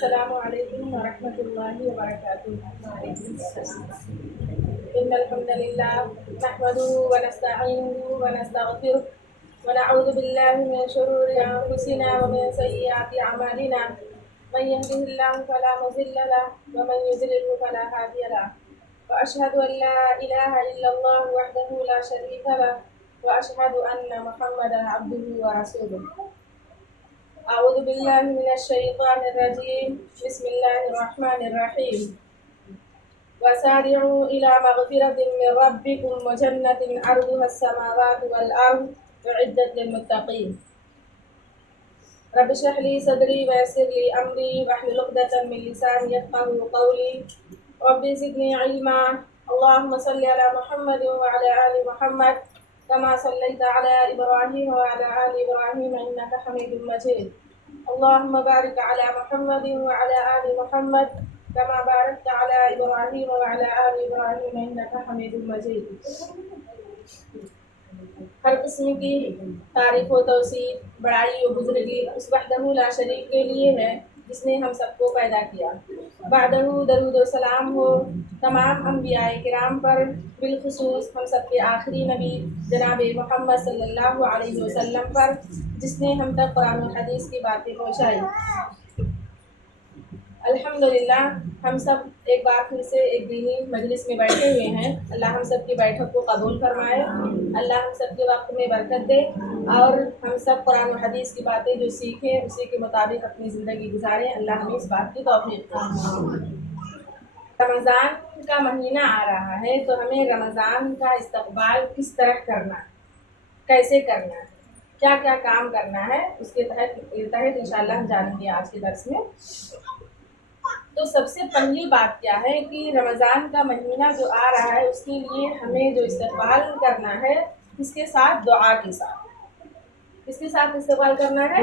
السلام علیکم ورحمۃ اللہ وبرکاتہ۔ إن الحمد لله نحمده ونستعينه ونستغفره ونعوذ بالله من شرور أنفسنا ومن سيئات أعمالنا، من يهده الله فلا مضل له ومن يضلل فلا هادي له، وأشهد أن لا إله إلا الله وحده لا شريك له، وأشهد أن محمدا عبده ورسوله۔ أعوذ بالله من الشيطان الرجيم، بسم الله الرحمن الرحيم۔ وسارعوا إلى مغفرة من ربكم وجنة عرضها السماوات والأرض أعدت للمتقين۔ رب اشرح لي صدري ويسر لي أمري واحلل عقدة من لساني يفقهوا قولي، رب زدني علما۔ اللهم صل على محمد وعلى آل محمد كما صليت على إبراهيم وعلى آل إبراهيم إنك حميد مجيد۔ اللهم بارك على محمد وعلى آل محمد كما باركت على إبراهيم وعلى آل إبراهيم إنك حميد مجيد۔ ہر قسم کی تعریف و توصیف، بڑائی و بزرگی اس وحدہ لا شریک کے لیے ہے جس نے ہم سب کو پیدا کیا۔ بعدہ درود و سلام ہو تمام انبیاء کرام پر، بالخصوص ہم سب کے آخری نبی جناب محمد صلی اللہ علیہ وسلم پر، جس نے ہم تک قرآن و حدیث کی باتیں پہنچائی۔ الحمدللہ ہم سب ایک بار پھر سے ایک دینی مجلس میں بیٹھے ہوئے ہیں۔ اللہ ہم سب کی بیٹھک کو قبول فرمائے، اللہ ہم سب کے وقت میں برکت دے، اور ہم سب قرآن و حدیث کی باتیں جو سیکھیں اسی کے مطابق اپنی زندگی گزاریں۔ اللہ ہمیں اس بات کی توفیق دے۔ رمضان کا مہینہ آ رہا ہے تو ہمیں رمضان کا استقبال کس طرح کرنا ہے، کیسے کرنا ہے، کیا کیا کام کرنا ہے، اس کے تحت انشاءاللہ ہم جانیں گے آج کے درس میں۔ تو سب سے پہلی بات کیا ہے کہ رمضان کا مہینہ جو آ رہا ہے اس کے لیے ہمیں جو استقبال کرنا ہے اس کے ساتھ دعا کے ساتھ، اس کے ساتھ استقبال کرنا ہے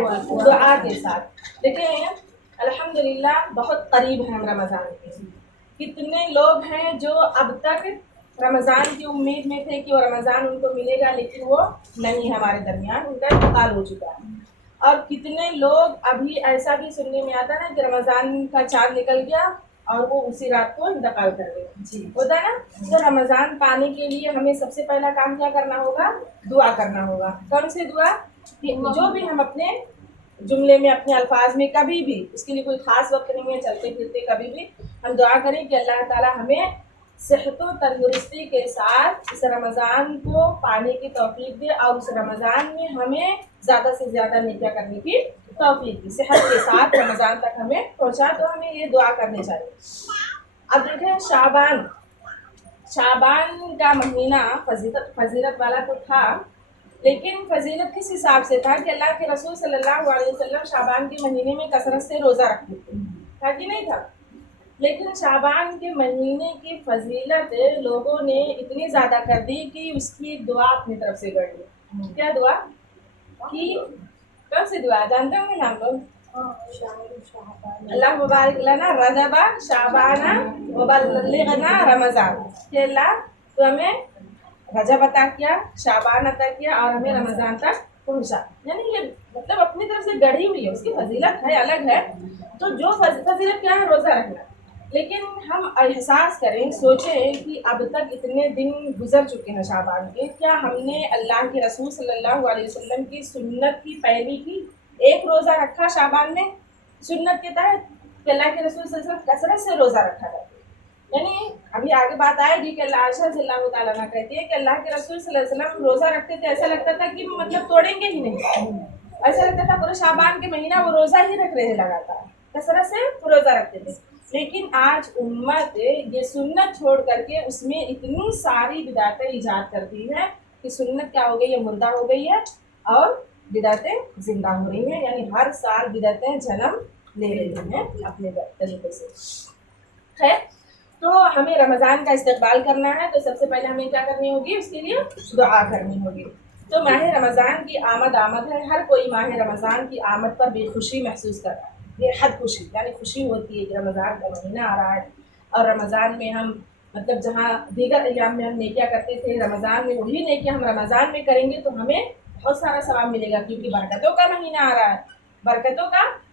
دعا کے ساتھ۔ دیکھیں الحمدللہ بہت قریب ہیں ہم رمضان کے۔ کتنے لوگ ہیں جو اب تک رمضان کی امید میں تھے کہ وہ رمضان ان کو ملے گا، لیکن وہ نہیں ہمارے درمیان، ان کا انتقال ہو چکا ہے۔ اور کتنے لوگ ابھی ایسا بھی سننے میں آتا ہے کہ رمضان کا چاند نکل گیا اور وہ اسی رات کو انتقال کر گئے، ہوتا ہے نا۔ تو رمضان پانے کے لیے ہمیں سب سے پہلا کام کیا کرنا ہوگا؟ دعا کرنا ہوگا۔ کون سی دعا؟ کہ جو بھی ہم اپنے جملے میں، اپنے الفاظ میں، کبھی بھی، اس کے لیے کوئی خاص وقت نہیں ہے، چلتے پھرتے کبھی بھی ہم دعا کریں کہ اللہ تعالیٰ ہمیں صحت و تندرستی کے ساتھ اس رمضان کو پانے کی توفیق دے، اور اس رمضان میں ہمیں زیادہ سے زیادہ نیکیاں کرنے کی توفیق دی، صحت کے ساتھ رمضان تک ہمیں پہنچا۔ تو ہمیں یہ دعا کرنی چاہیے۔ اب دیکھیں شعبان کا مہینہ فضیلت والا تو تھا، لیکن فضیلت کس حساب سے تھا کہ اللہ کے رسول صلی اللہ علیہ وسلم شعبان کے مہینے میں کثرت سے روزہ رکھتے تھے، تھا کہ نہیں تھا؟ لیکن شعبان کے مہینے کی فضیلت لوگوں نے اتنی زیادہ کر دی کہ اس کی دعا اپنی طرف سے کر لی۔ کیا دعا کی؟ کون سی دعا جانتے ہوں گے نا ہم لوگ؟ اللہ مبارک لنا رجب شعبان وبلغنا رمضان، کہ اللہ تو ہمیں رجب عطا کیا، شعبان عطا کیا، اور ہمیں رمضان تک پہنچا۔ یعنی یہ مطلب اپنی طرف سے گڑھی ہوئی ہے، اس کی فضیلت ہے، الگ ہے۔ تو جو فضیلت کیا ہے؟ روزہ رکھنا۔ لیکن ہم احساس کریں، سوچیں کہ اب تک اتنے دن گزر چکے ہیں شعبان کے، کیا ہم نے اللہ کے رسول صلی اللہ علیہ وسلم کی سنت کی پیروی کی؟ ایک روزہ رکھا شعبان میں سنت کے تحت کہ اللہ کے رسول صلی اللہ علیہ وسلم کثرت سے روزہ رکھا تھا۔ یعنی ابھی آگے بات آئے گی کہ اللہ عائشہ رضی اللہ تعالیٰ عنہ کہتی ہے کہ اللہ کے رسول صلی اللہ علیہ وسلم روزہ رکھتے تھے، ایسا لگتا تھا کہ مطلب توڑیں گے ہی نہیں، ایسا لگتا تھا پورے شعبان کے مہینہ وہ روزہ ہی رکھ رہے لگاتار، کثرت سے روزہ رکھتے تھے۔ لیکن آج امت یہ سنت چھوڑ کر کے اس میں اتنی ساری بدعتیں ایجاد کرتی ہے کہ سنت کیا ہو گئی ہے؟ مردہ ہو گئی ہے، اور بدعتیں زندہ ہو رہی ہیں۔ یعنی ہر سال بدعتیں جنم لے رہی ہیں اپنے طریقے سے۔ خیر، تو ہمیں رمضان کا استقبال کرنا ہے تو سب سے پہلے ہمیں کیا کرنی ہوگی؟ اس کے لیے دعا کرنی ہوگی۔ تو ماہ رمضان کی آمد ہے، ہر کوئی ماہ رمضان کی آمد پر بے خوشی محسوس کر رہا ہے، بے حد خوشی، یعنی خوشی ہوتی ہے کہ رمضان کا مہینہ آ رہا ہے، اور رمضان میں ہم مطلب جہاں دیگر ایام میں ہم نیکیاں کرتے تھے، رمضان میں وہی نیکیاں ہم رمضان میں کریں گے تو ہمیں بہت سارا ثواب ملے گا، کیونکہ برکتوں کا مہینہ آ رہا ہے، برکتوں کا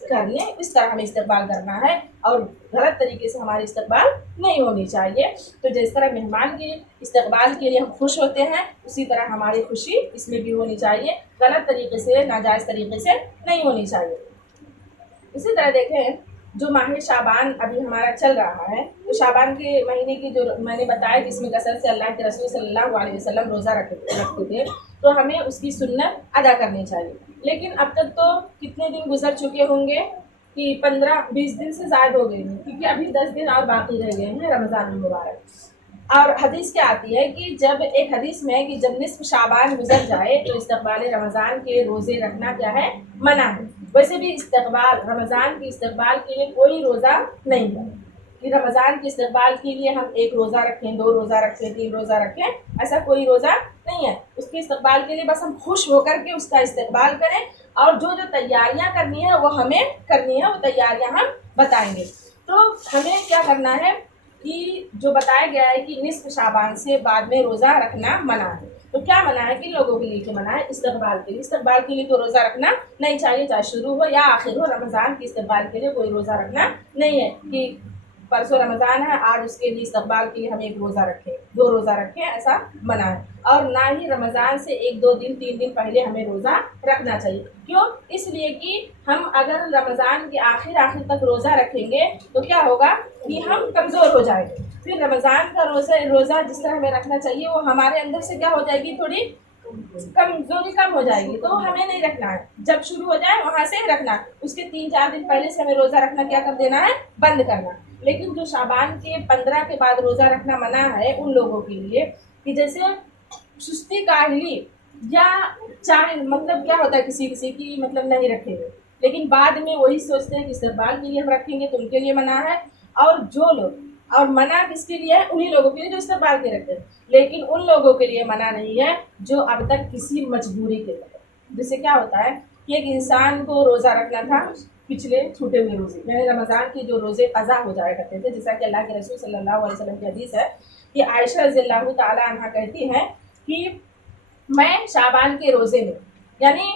کر لیں، اس طرح ہمیں استقبال کرنا ہے اور غلط طریقے سے ہماری استقبال نہیں ہونی چاہیے۔ تو جس طرح مہمان کے استقبال کے لیے ہم خوش ہوتے ہیں، اسی طرح ہماری خوشی اس میں بھی ہونی چاہیے، غلط طریقے سے، ناجائز طریقے سے نہیں ہونی چاہیے۔ اسی طرح دیکھیں جو ماہ شعبان ابھی ہمارا چل رہا ہے، تو شعبان کے مہینے کی جو میں نے بتایا کہ اس میں کثرت سے اللہ کے رسول صلی اللہ علیہ وسلم روزہ رکھتے تھے، تو ہمیں اس کی سنت ادا کرنی چاہیے۔ لیکن اب تک تو کتنے دن گزر چکے ہوں گے کہ 15-20 دن سے زائد ہو گئے ہیں، کیونکہ ابھی 10 دن اور باقی رہ گئے ہیں رمضان المبارک۔ اور حدیث کیا آتی ہے کہ جب ایک حدیث میں ہے کہ جب نصف شعبان گزر جائے تو استقبال رمضان کے روزے رکھنا کیا ہے؟ منع ہے۔ ویسے بھی استقبال رمضان کے استقبال کے لیے کوئی روزہ نہیں ہے کہ رمضان کے استقبال کے لیے ہم 1 روزہ رکھیں، 2 روزہ رکھیں، 3 روزہ رکھیں، ایسا کوئی روزہ نہیں ہے۔ اس کے استقبال کے لیے بس ہم خوش ہو کر کے اس کا استقبال کریں، اور جو تیاریاں کرنی ہے وہ ہمیں کرنی ہے، وہ تیاریاں ہم بتائیں گے۔ تو ہمیں کیا کرنا ہے کہ جو بتایا گیا ہے کہ نصف شعبان سے بعد میں روزہ رکھنا منع ہے، تو کیا منع ہے؟ کہ لوگوں کے لیے کیا منع ہے؟ استقبال کے لیے۔ استقبال کے لیے تو روزہ رکھنا نہیں چاہیے، چاہے شروع ہو یا آخر ہو، رمضان کے استقبال کے لیے کوئی روزہ رکھنا نہیں ہے کہ پرسوں رمضان ہے، آج اس کے لیے استقبال کے لیے ہم 1 روزہ رکھیں، 2 روزہ رکھیں، ایسا منع ہے۔ اور نہ ہی رمضان سے 1-2 دن 3 دن پہلے ہمیں روزہ رکھنا چاہیے۔ کیوں؟ اس لیے کہ ہم اگر رمضان کے آخر تک روزہ رکھیں گے تو کیا ہوگا کہ ہم کمزور ہو جائیں گے، پھر رمضان کا روزہ جس طرح ہمیں رکھنا چاہیے وہ ہمارے اندر سے کیا ہو جائے گی، تھوڑی کمزوری کم ہو جائے گی، تو ہمیں نہیں رکھنا ہے۔ جب شروع ہو جائے وہاں سے رکھنا، اس کے 3-4 دن پہلے سے ہمیں روزہ رکھنا کیا کر دینا ہے؟ بند کرنا۔ لیکن جو شعبان کے 15 کے بعد روزہ رکھنا منع ہے ان لوگوں کے لیے کہ جیسے سستی کاہلی یا چاہے مطلب کیا ہوتا ہے کسی کی مطلب نہیں رکھے ہوئے، لیکن بعد میں وہی سوچتے ہیں کہ استقبال کے لیے ہم رکھیں گے تو ان کے لیے منع ہے، اور جو لوگ اور منع کس کے لیے ہے؟ انہی لوگوں کے لیے جو استقبال کے رکھتے ہیں، لیکن ان لوگوں کے لیے منع نہیں ہے جو اب تک کسی مجبوری کے تحت، جیسے کیا ہوتا ہے کہ ایک انسان کو روزہ رکھنا تھا پچھلے چھوٹے ہوئے روزے، یعنی رمضان کے جو روزے قضا ہو جایا کرتے تھے، جیسا کہ اللہ کے رسول صلی اللہ علیہ وسلم کی حدیث ہے کہ عائشہ رضی اللہ تعالیٰ عنہ کہتی ہیں کہ میں شعبان کے روزے میں، یعنی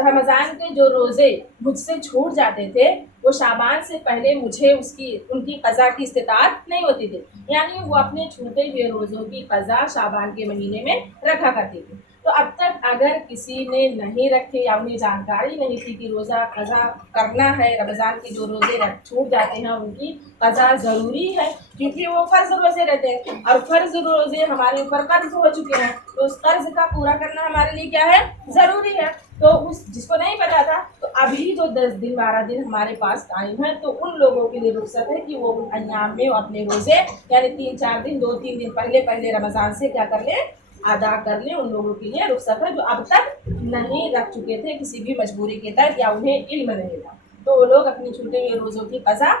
رمضان کے جو روزے مجھ سے چھوٹ جاتے تھے وہ شعبان سے پہلے مجھے ان کی قضا کی استطاعت نہیں ہوتی تھی، یعنی وہ اپنے چھوٹے ہوئے روزوں کی قضا شعبان کے مہینے میں رکھا کرتی تھی۔ تو اب تک اگر کسی نے نہیں رکھے یا انہیں جانکاری نہیں تھی کہ روزہ قضا کرنا ہے، رمضان کے جو روزے چھوٹ جاتے ہیں ان کی قضا ضروری ہے، کیونکہ وہ فرض روزے رہتے ہیں، اور فرض روزے ہمارے اوپر قرض ہو چکے ہیں، تو اس قرض کا پورا کرنا ہمارے لیے کیا ہے؟ ضروری ہے۔ تو جس کو نہیں پتا تھا، تو ابھی جو 10 دن 12 دن ہمارے پاس ٹائم ہے، تو ان لوگوں کے لیے رخصت ہے کہ وہ ان ایام میں اپنے روزے یعنی 3-4 دن 2-3 دن پہلے رمضان سے کیا کر لیں؟ ادا کر لیں۔ ان لوگوں کے لیے رخصت ہے جو اب تک نہیں رکھ چکے تھے کسی بھی مجبوری کے تحت یا انہیں علم نہیں تھا، تو وہ لوگ اپنے چھوٹے ہوئے روزوں کی قضا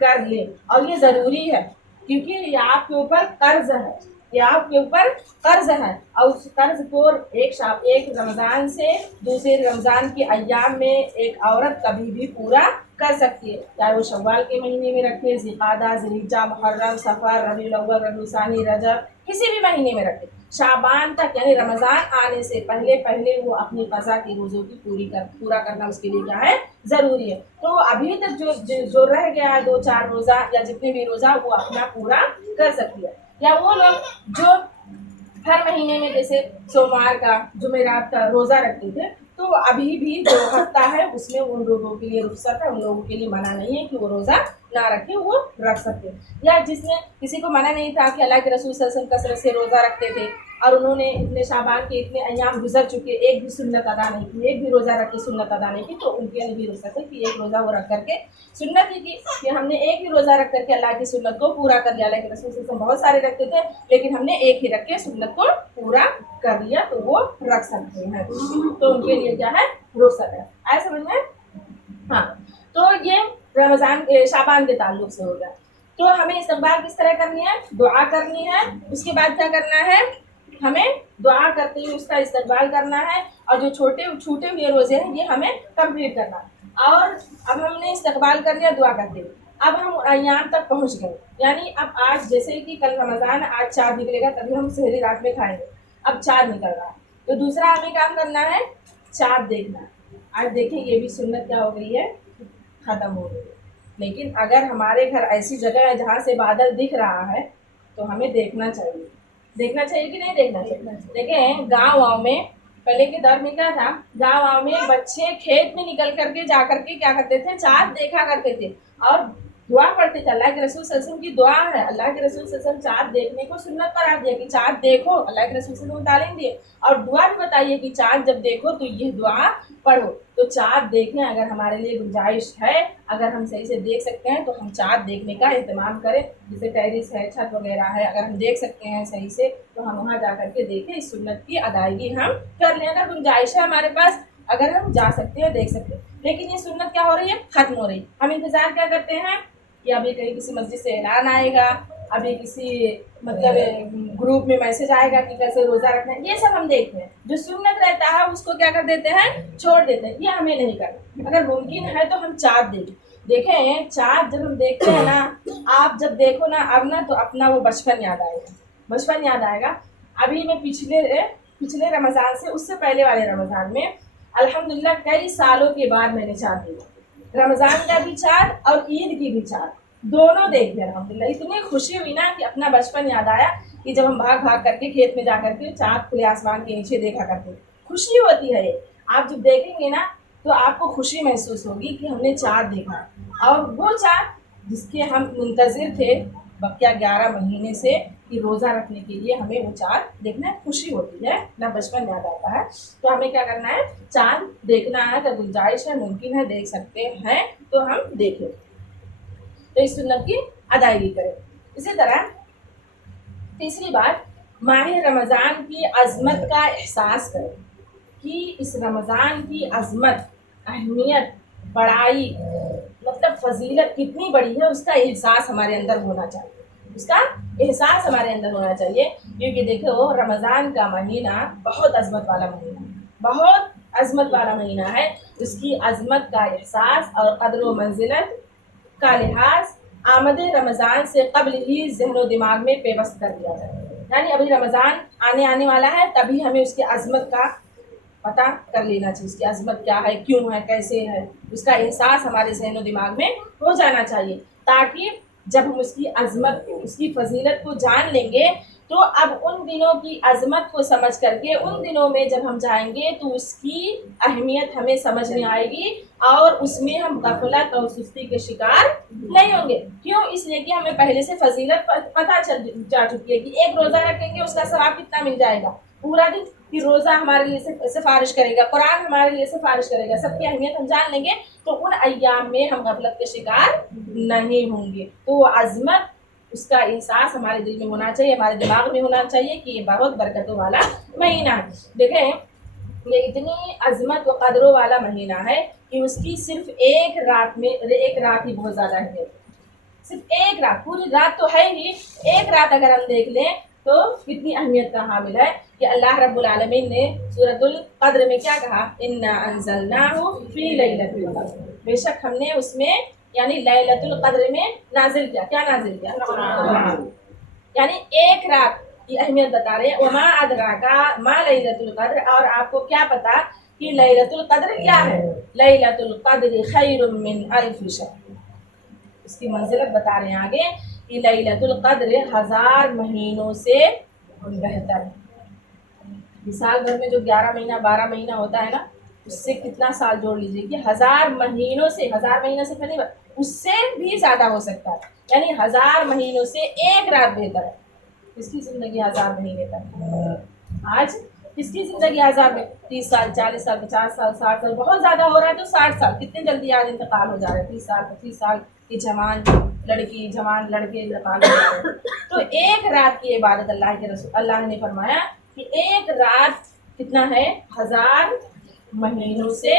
کر لیں، اور یہ ضروری ہے کیونکہ یہ آپ کے اوپر قرض ہے، یہ آپ کے اوپر قرض ہے، اور اس قرض کو ایک رمضان سے دوسرے رمضان کے ایام میں ایک عورت کبھی بھی پورا کر سکتی ہے، چاہے وہ شوال کے مہینے میں رکھے، ذوالقعدہ، ذوالحجہ، محرم، صفر، ربیع الاول، ربیع ثانی، رجب، کسی بھی مہینے میں رکھے، شعبان تک یعنی رمضان آنے سے پہلے وہ اپنی قضا کے روزوں کی پورا کرنا اس کے لیے کیا ہے؟ ضروری ہے۔ تو ابھی تک جو رہ گیا ہے 2-4 روزہ یا جتنے بھی روزہ وہ اپنا پورا کر سکتی ہے، یا وہ لوگ جو ہر مہینے میں جیسے سوموار کا، جمعرات کا روزہ رکھتے تھے، تو ابھی بھی جو ہفتہ ہے اس میں ان لوگوں کے لیے رخصت ہے، ان لوگوں کے لیے منع نہیں ہے کہ وہ روزہ نہ رکھے، وہ رکھ سکتے ہیں۔ یا جس میں کسی کو منع نہیں تھا کہ اللہ کے رسول صلی اللہ علیہ وسلم کثرت سے روزہ رکھتے تھے اور انہوں نے اتنے شعبان کے اتنے ایام گزر چکے، ایک بھی سنت ادا نہیں کی، ایک بھی روزہ رکھ کے سنت ادا نہیں کی، تو ان کے لیے بھی رخصت ہے کہ ایک روزہ وہ رکھ کر کے سنت ہی کی کہ ہم نے ایک ہی روزہ رکھ کر کے اللہ کی سنت کو پورا کر لیا۔ اللہ کے رسول صلی اللہ علیہ وسلم بہت سارے رکھتے تھے لیکن ہم نے ایک ہی رکھ کے سنت کو پورا کر لیا، تو وہ رکھ سکتے ہیں، تو ان کے لیے کیا ہے؟ رخصت ہے۔ آئے سمجھ میں؟ ہاں، تو یہ رمضان شعبان کے تعلق سے ہو گیا۔ تو ہمیں استقبال کس طرح کرنی ہے؟ دعا کرنی ہے، اس کے بعد کیا کرنا ہے؟ ہمیں دعا کرتے ہوئے اس کا استقبال کرنا ہے، اور جو چھوٹے ہوئے روزے ہیں یہ ہمیں کمپلیٹ کرنا ہے۔ اور اب ہم نے استقبال کر لیا دعا کرتے ہوئے، اب ہم ایام تک پہنچ گئے، یعنی اب آج جیسے کہ کل رمضان، آج 4 نکلے گا تبھی ہم سحری رات میں کھائیں گے، اب 4 نکل رہا ہے، تو دوسرا ہمیں کام کرنا ہے چاند دیکھنا۔ آج دیکھیں یہ بھی سنت کیا ہو گئی ہے، ختم ہو گئی. لیکن اگر ہمارے گھر ایسی جگہ ہے جہاں سے بادل دکھ رہا ہے تو ہمیں دیکھنا چاہیے. دیکھنا چاہیے کہ نہیں دیکھنا چاہیے؟ دیکھیں گاؤں میں پہلے کے دور میں کیا تھا، گاؤں میں بچے کھیت میں نکل کر کے جا کر کے کیا کرتے تھے، چاند دیکھا کرتے تھے اور دعا پڑھتے تھے. اللہ کے رسول صلی اللہ علیہ وسلم کی دعا ہے، اللہ کے رسول صلی اللہ علیہ وسلم چاند دیکھنے کو سنت قرار دیا کہ چاند دیکھو. اللہ کے رسول صلی اللہ علیہ وسلم تعلیم دیے اور دعا بھی بتائیے کہ چاند جب دیکھو تو یہ دعا پڑھو. تو چاند دیکھیں اگر ہمارے لیے گنجائش ہے، اگر ہم صحیح سے دیکھ سکتے ہیں تو ہم چاند دیکھنے کا اہتمام کریں. جیسے ٹیرس ہے، چھت وغیرہ ہے، اگر ہم دیکھ سکتے ہیں صحیح سے تو ہم وہاں جا کر کے دیکھیں. اس سنت کی ادائیگی ہم کر لیں. اگر گنجائش ہے ہمارے پاس، اگر ہم جا سکتے ہیں دیکھ سکتے ہیں. لیکن یہ سنت کیا ہو رہی ہے، ختم ہو رہی. ہم انتظار کیا کرتے ہیں کہ ابھی کہیں کسی مسجد سے اعلان آئے گا، ابھی کسی مطلب گروپ میں میسج آئے گا کہ کیسے روزہ رکھنا ہے. یہ سب ہم دیکھتے ہیں. جو سنت رہتا ہے اس کو کیا کر دیتے ہیں، چھوڑ دیتے ہیں. یہ ہمیں نہیں کرنا. اگر ممکن ہے تو ہم چاند دیکھیں. چاند جب ہم دیکھتے ہیں نا، آپ جب دیکھو نا اب نا تو اپنا وہ بچپن یاد آئے گا. بچپن یاد آئے گا. ابھی میں پچھلے رمضان سے اس سے پہلے والے رمضان میں الحمدللہ کئی سالوں کے بعد میں نے چاند دیکھا. رمضان کا بھی چاند اور عید کی بھی چاند دونوں دیکھتے الحمدللہ. اتنی خوشی ہوئی نا کہ اپنا بچپن یاد آیا کہ جب ہم بھاگ کر کے کھیت میں جا کر کے چاند کھلے آسمان کے نیچے دیکھا کرتے. خوشی ہوتی ہے یہ. آپ جب دیکھیں گے نا تو آپ کو خوشی محسوس ہوگی کہ ہم نے چاند دیکھا. اور وہ چاند جس کے ہم منتظر تھے بقیہ 11 مہینے سے کہ روزہ رکھنے کے لیے ہمیں وہ چاند دیکھنا خوشی ہوتی ہے نہ، بچپن یاد آتا ہے. تو ہمیں کیا کرنا ہے، چاند دیکھنا ہے. اگر گنجائش ہے، ممکن ہے، دیکھ سکتے ہیں تو ہم دیکھیں. تو اس سنت کی ادائیگی کریں. اسی طرح تیسری بات، ماہ رمضان کی عظمت کا احساس کریں کہ اس رمضان کی عظمت، اہمیت، بڑائی، مطلب فضیلت کتنی بڑی ہے، اس کا احساس ہمارے اندر ہونا چاہیے. اس کا احساس ہمارے اندر ہونا چاہیے. کیونکہ دیکھو رمضان کا مہینہ بہت عظمت والا مہینہ ہے، بہت عظمت والا مہینہ ہے. اس کی عظمت کا احساس اور قدر و منزلت کا لحاظ آمد رمضان سے قبل ہی ذہن و دماغ میں پیوست کر دیا جائے. یعنی ابھی رمضان آنے والا ہے، تبھی ہمیں اس کی عظمت کا پتہ کر لینا چاہیے. اس کی عظمت کیا ہے، کیوں ہے، کیسے ہے، اس کا احساس ہمارے ذہن و دماغ میں ہو جانا چاہیے. تاکہ جب ہم اس کی عظمت کو، اس کی فضیلت کو جان لیں گے تو اب ان دنوں کی عظمت کو سمجھ کر کے ان دنوں میں جب ہم جائیں گے تو اس کی اہمیت ہمیں سمجھ میں آئے گی اور اس میں ہم غفلت اور سستی کے شکار نہیں ہوں گے. کیوں؟ اس لیے کہ ہمیں پہلے سے فضیلت پتہ چل جا چکی ہے کہ ایک روزہ رکھیں گے اس کا ثواب کتنا مل جائے گا. پورا دن کہ روزہ ہمارے لیے سفارش کرے گا، قرآن ہمارے لیے سفارش کرے گا. سب کی اہمیت ہم جان لیں گے تو ان ایام میں ہم غفلت کے شکار نہیں ہوں گے. تو وہ عظمت، اس کا احساس ہمارے دل میں ہونا چاہیے، ہمارے دماغ میں ہونا چاہیے کہ یہ بہت برکتوں والا مہینہ ہے. دیکھیں یہ اتنی عظمت و قدروں والا مہینہ ہے کہ اس کی صرف ایک رات ہی بہت زیادہ اہمیت ہے. صرف ایک رات، پوری رات تو ہے ہی، ایک رات اگر ہم دیکھ لیں تو کتنی اہمیت کا حامل ہے. کہ اللہ رب العالمین نے سورۃ القدر میں کیا کہا، انا انزلناہ فی لیلۃ القدر، بے شک ہم نے اس میں یعنی لیلۃ القدر میں نازل کیا. کیا نازل کیا؟ قرآن. یعنی ایک رات کی اہمیت بتا رہے ہیں. وما ادراک ما لیلۃ القدر، اور آپ کو کیا پتا کہ لیلۃ القدر کیا ہے. لیلۃ القدر خیر من الف شہر، اس کی منزلت بتا رہے ہیں آگے کہ لیلۃ القدر 1000 مہینوں سے بہتر ہے. سال بھر میں جو 11 مہینہ 12 مہینہ ہوتا ہے نا، اس سے کتنا سال جوڑ لیجیے کہ 1000 مہینوں سے، 1000 مہینوں سے پہلے اس سے بھی زیادہ ہو سکتا ہے. یعنی 1000 مہینوں سے ایک رات بہتر ہے. کس کی زندگی 1000 مہینے تک؟ آج کس کی زندگی 1000 میں 30 سال 40 سال 50 سال 60 سال، بہت زیادہ ہو رہا ہے تو 60 سال. کتنے جلدی آج انتقال ہو جا رہے ہیں، 30 سال 25 سال کی جوان لڑکی جوان لڑکے انتقال ہو جا رہے ہیں. تو ایک رات کی عبادت اللہ نے فرمایا کہ ایک رات کتنا ہے، 1000 مہینوں سے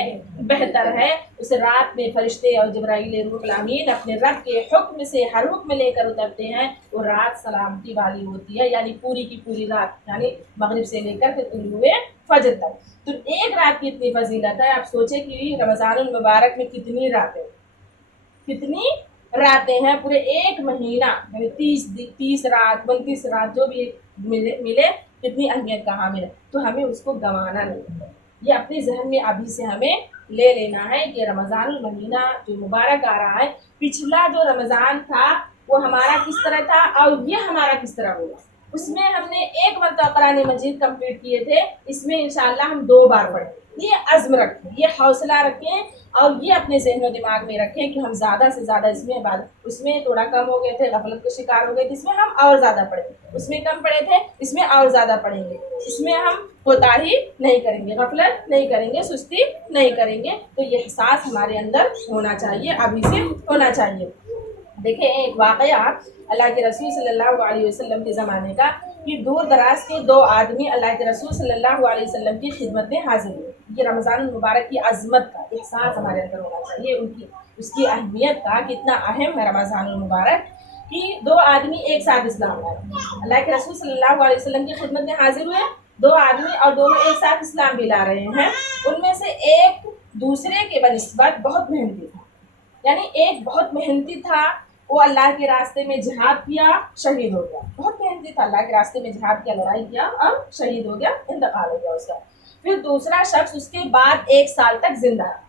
بہتر ہے. اس رات میں فرشتے اور جبرائیل روح الامین اپنے رب کے حکم سے ہر حکم لے کر اترتے ہیں. وہ رات سلامتی والی ہوتی ہے، یعنی پوری کی پوری رات، یعنی مغرب سے لے کر کے طلوع فجر تک. تو ایک رات کی اتنی فضیلت ہے. آپ سوچیں کہ رمضان المبارک میں کتنی راتیں ہیں. پورے ایک مہینہ یعنی 30 رات 29 رات جو بھی ملے کتنی اہمیت کا حامل ہے. تو ہمیں اس کو گنوانا نہیں ہے. یہ اپنے ذہن میں ابھی سے ہمیں لے لینا ہے کہ رمضان المہینہ جو مبارک آ رہا ہے، پچھلا جو رمضان تھا وہ ہمارا کس طرح تھا اور یہ ہمارا کس طرح ہوگا۔ اس میں ہم نے ایک مرتبہ قرآن مجید کمپلیٹ کیے تھے، اس میں انشاءاللہ ہم 2 بار پڑھیں۔ یہ عزم رکھیں، یہ حوصلہ رکھیں اور یہ اپنے ذہن و دماغ میں رکھیں کہ ہم زیادہ سے زیادہ اس میں عبادت، اس میں تھوڑا کم ہو گئے تھے، غفلت کا شکار ہو گئے تھے، اس میں ہم اور زیادہ پڑھیں گے، اس میں کم پڑھے تھے اس میں اور زیادہ پڑھیں گے، اس میں ہم کوتاہی نہیں کریں گے، غفلت نہیں کریں گے، سستی نہیں کریں گے۔ تو یہ احساس ہمارے اندر ہونا چاہیے، ابھی سے ہونا چاہیے۔ دیکھیں ایک واقعہ اللہ کے رسول صلی اللہ علیہ وسلم کے زمانے کا، کہ دور دراز کے 2 آدمی اللہ کے رسول صلی اللہ علیہ وسلم کی خدمت میں حاضر ہوئے۔ یہ رمضان المبارک کی عظمت کا احساس ہمارے اندر ہونا چاہیے، اس کی اہمیت کا، کتنا اہم ہے رمضان المبارک، کہ 2 آدمی ایک ساتھ اسلام لائے۔ اللہ کے رسول صلی اللہ علیہ وسلم کی خدمت میں حاضر ہوئے 2 آدمی اور دونوں ایک ساتھ اسلام بھی لا رہے ہیں۔ ان میں سے ایک دوسرے کے بنسبت بہت محنتی تھا، یعنی ایک بہت محنتی تھا، وہ اللہ کے راستے میں جہاد کیا، شہید ہو گیا۔ بہت محنتی تھا، اللہ کے راستے میں جہاد کیا، لڑائی کیا اور شہید ہو گیا، انتقال ہو گیا اس کا۔ پھر دوسرا شخص اس کے بعد 1 سال تک زندہ رہا،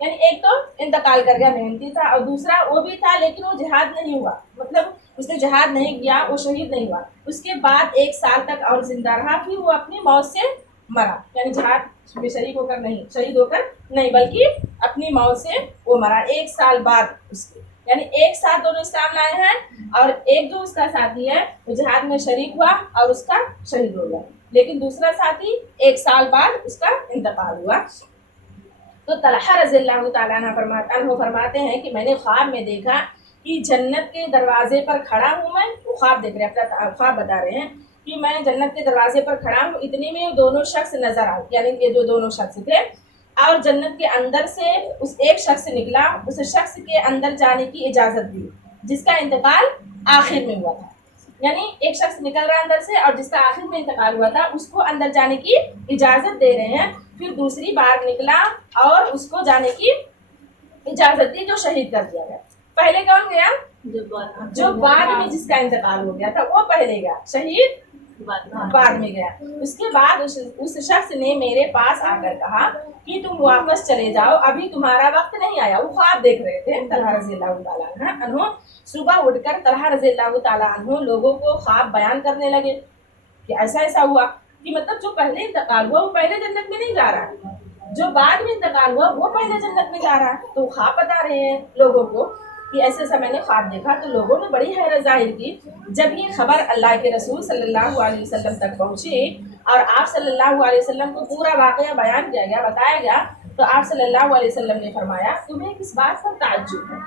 یعنی ایک تو انتقال کر گیا، محنتی تھا، اور دوسرا وہ بھی تھا لیکن وہ جہاد نہیں ہوا، مطلب اس نے جہاد نہیں کیا، وہ شہید نہیں ہوا۔ اس کے بعد 1 سال تک اور زندہ رہا، پھر وہ اپنی موت سے مرا، یعنی جہاد میں شریک ہو کر نہیں، شہید ہو کر نہیں، بلکہ اپنی موت سے وہ مرا 1 سال بعد اس کے، یعنی ایک ساتھ دونوں اسلام لائے ہیں، اور ایک جو اس کا ساتھی ہے وہ جہاد میں شریک ہوا اور اس کا شہید ہو گیا، لیکن دوسرا ساتھی 1 سال بعد اس کا انتقال ہوا۔ تو طلحہ رضی اللہ تعالیٰ عنہ فرماتے ہیں کہ میں نے خواب میں دیکھا کہ جنت کے دروازے پر کھڑا ہوں میں، وہ خواب دیکھ رہے ہیں، اپنا خواب بتا رہے ہیں کہ میں جنت کے دروازے پر کھڑا ہوں، اتنے میں دونوں شخص نظر آئے، یعنی یہ جو دونوں شخص تھے، اور جنت کے اندر سے اس ایک شخص نکلا، اس شخص کے اندر جانے کی اجازت دی جس کا انتقال آخر میں ہوا تھا، یعنی ایک شخص نکل رہا ہے اندر سے اور جس کا آخر میں انتقال ہوا تھا اس کو اندر جانے کی اجازت دے رہے ہیں۔ پھر دوسری بار نکلا اور اس کو جانے کی اجازت دی، جو شہید کر دیا گیا۔ پہلے کون گیا؟ جو بعد میں جس کا انتقال ہو گیا تھا وہ پہلے گیا، شہید بعد میں گیا۔ اس کے بعد اس شخص نے میرے پاس آ کر کہا کہ تم واپس چلے جاؤ، ابھی تمہارا وقت نہیں آیا۔ وہ خواب دیکھ رہے تھے طلحہ رضی اللہ تعالیٰ عنہ۔ صبح اٹھ کر طلحہ رضی اللہ تعالیٰ عنہ لوگوں کو خواب بیان کرنے لگے کہ ایسا ایسا ہوا، کہ مطلب جو پہلے انتقال ہوا وہ پہلے جنت میں نہیں جا رہا ہے، جو بعد میں انتقال ہوا وہ پہلے جنت میں جا رہا ہے۔ تو خواب بتا رہے ہیں لوگوں کو کہ ایسے ایسا میں نے خواب دیکھا۔ تو لوگوں نے بڑی حیرت ظاہر کی۔ جب یہ خبر اللہ کے رسول صلی اللہ علیہ وسلم تک پہنچی اور آپ صلی اللہ علیہ وسلم کو پورا واقعہ بیان کیا گیا، بتایا گیا، تو آپ صلی اللہ علیہ وسلم نے فرمایا تمہیں کس بات پر تعجب ہے،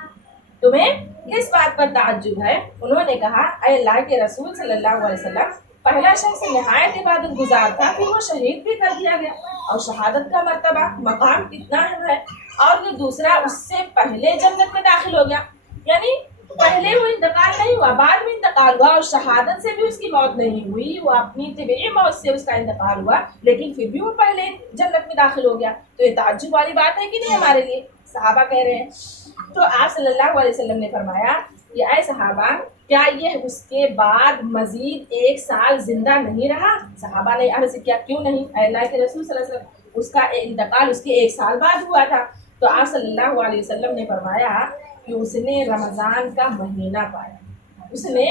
تمہیں کس بات پر تعجب ہے؟ انہوں نے کہا اے اللہ کے رسول صلی اللہ علیہ وسلم، پہلا شخص نہایت عبادت گزار تھا، پھر وہ شہید بھی کر دیا گیا، اور شہادت کا مرتبہ مقام کتنا اہم ہے، اور یہ دوسرا اس سے پہلے جنت میں داخل ہو گیا، یعنی پہلے وہ انتقال نہیں ہوا، بعد میں انتقال ہوا، اور شہادت سے بھی اس کی موت نہیں ہوئی، وہ اپنی طبعی موت سے اس کا انتقال ہوا، لیکن پھر بھی وہ پہلے جنت میں داخل ہو گیا۔ تو یہ تعجب والی بات ہے کہ نہیں ہمارے لیے؟ صحابہ کہہ رہے ہیں۔ تو آپ صلی اللہ علیہ وسلم نے فرمایا کہ اے صحابہ، کیا یہ اس کے بعد مزید 1 سال زندہ نہیں رہا؟ صحابہ نے عرض کیا کیوں نہیں اے اللہ کے رسول صلی اللہ علیہ وسلم، اس کا انتقال اس کے 1 سال بعد ہوا تھا۔ تو آپ صلی اللہ علیہ وسلم نے فرمایا کہ اس نے رمضان کا مہینہ پایا، اس نے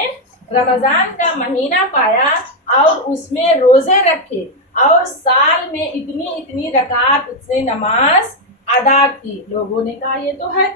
رمضان کا مہینہ پایا اور اس میں روزے رکھے، اور سال میں اتنی رکعت اس نے نماز ادا کی۔ لوگوں نے کہا یہ تو ہے،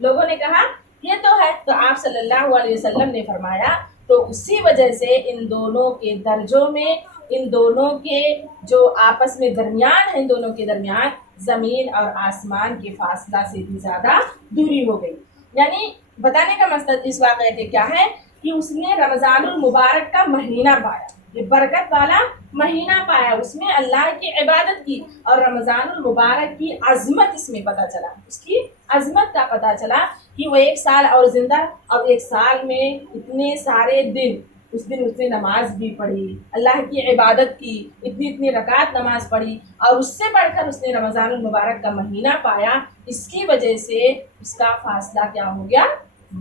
لوگوں نے کہا یہ تو ہے۔ تو آپ صلی اللہ علیہ وسلم نے فرمایا تو اسی وجہ سے ان دونوں کے درجوں میں، ان دونوں کے جو آپس میں درمیان ہے، ان دونوں کے درمیان زمین اور آسمان کے فاصلہ سے بھی زیادہ دوری ہو گئی۔ یعنی بتانے کا مقصد اس واقعے کے کیا ہے کہ اس نے رمضان المبارک کا مہینہ پایا، یہ برکت والا مہینہ پایا، اس میں اللہ کی عبادت کی، اور رمضان المبارک کی عظمت اس میں پتہ چلا، اس کی عظمت کا پتہ چلا کہ وہ 1 سال اور زندہ، اور 1 سال میں اتنے سارے دن، اس دن اس نے نماز بھی پڑھی، اللہ کی عبادت کی، اتنی رکعت نماز پڑھی، اور اس سے بڑھ کر اس نے رمضان المبارک کا مہینہ پایا۔ اس کی وجہ سے اس کا فاصلہ کیا ہو گیا؟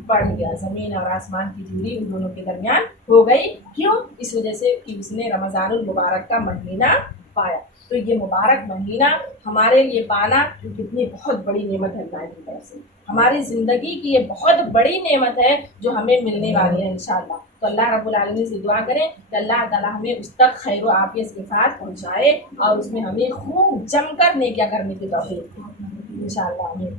بڑھ گیا، زمین اور آسمان کی دوری ان دونوں کے درمیان ہو گئی۔ کیوں؟ اس وجہ سے کہ اس نے رمضان المبارک کا مہینہ پایا. تو یہ مبارک مہینہ ہمارے لیے پانا کتنی بہت بڑی نعمت ہے اللہ کی طرف سے. ہماری زندگی کی یہ بہت بڑی نعمت ہے جو ہمیں ملنے والی ہے انشاءاللہ. تو اللہ رب العالمین سے دعا کریں کہ اللہ تعالیٰ ہمیں اس تک خیر و عافیت کے ساتھ پہنچائے اور اس میں ہمیں خوب جم کر نیکیاں کرنے کی توفیق انشاءاللہ. آمین.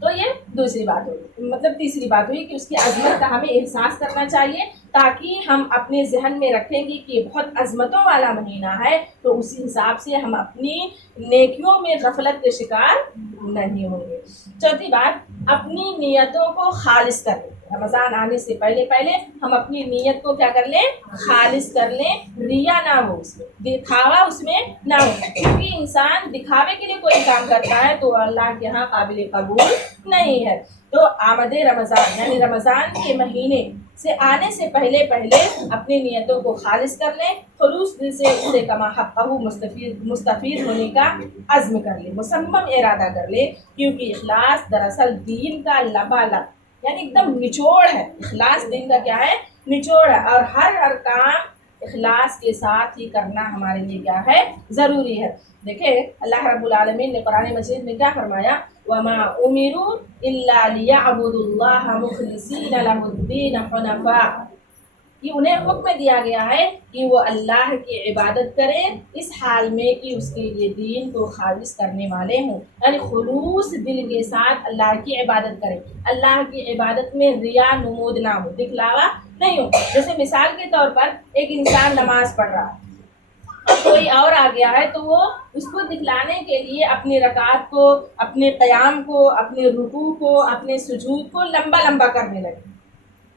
تو یہ دوسری بات ہوئی. مطلب تیسری بات ہوئی کہ اس کی عظمت کا ہمیں احساس کرنا چاہیے تاکہ ہم اپنے ذہن میں رکھیں گے کہ یہ بہت عظمتوں والا مہینہ ہے تو اسی حساب سے ہم اپنی نیکیوں میں غفلت کے شکار نہیں ہوں گے. چوتھی بات، اپنی نیتوں کو خالص کر لیں. رمضان آنے سے پہلے ہم اپنی نیت کو کیا کر لیں؟ خالص کر لیں. ریا نہ ہو اس میں، دکھاوا اس میں نہ ہو، کیونکہ انسان دکھاوے کے لیے کوئی کام کرتا ہے تو اللہ کے یہاں قابل قبول نہیں ہے. تو آمد رمضان یعنی رمضان کے مہینے سے آنے سے پہلے اپنی نیتوں کو خالص کر لیں. خلوص دل سے اس سے کما حقہ مستفید ہونے کا عزم کر لیں، مصمم ارادہ کر لیں، کیونکہ اخلاص دراصل دین کا لبالب یعنی ایک دم نچوڑ ہے. اخلاص دین کا کیا ہے؟ نچوڑ ہے. اور ہر کام اخلاص کے ساتھ ہی کرنا ہمارے لیے کیا ہے؟ ضروری ہے. دیکھیں اللہ رب العالمین نے قرآن مجید میں کیا فرمایا؟ وَمَا أُمِرُوا إِلَّا لِيَعْبُدُوا اللَّهَ مُخْلِصِينَ لَهُ الدِّينَ حُنَفَاءَ، کہ انہیں حکم دیا گیا ہے کہ وہ اللہ کی عبادت کریں اس حال میں کہ اس کے لیے دین کو خالص کرنے والے ہوں. یعنی خلوص دل کے ساتھ اللہ کی عبادت کریں. اللہ کی عبادت میں ریا نمود نہ ہو، دکھلاوا نہیں ہو. جیسے مثال کے طور پر ایک انسان نماز پڑھ رہا ہے، کوئی اور آ گیا ہے تو وہ اس کو دکھلانے کے لیے اپنی رکعت کو، اپنے قیام کو، اپنے رکوع کو، اپنے سجود کو لمبا کرنے لگے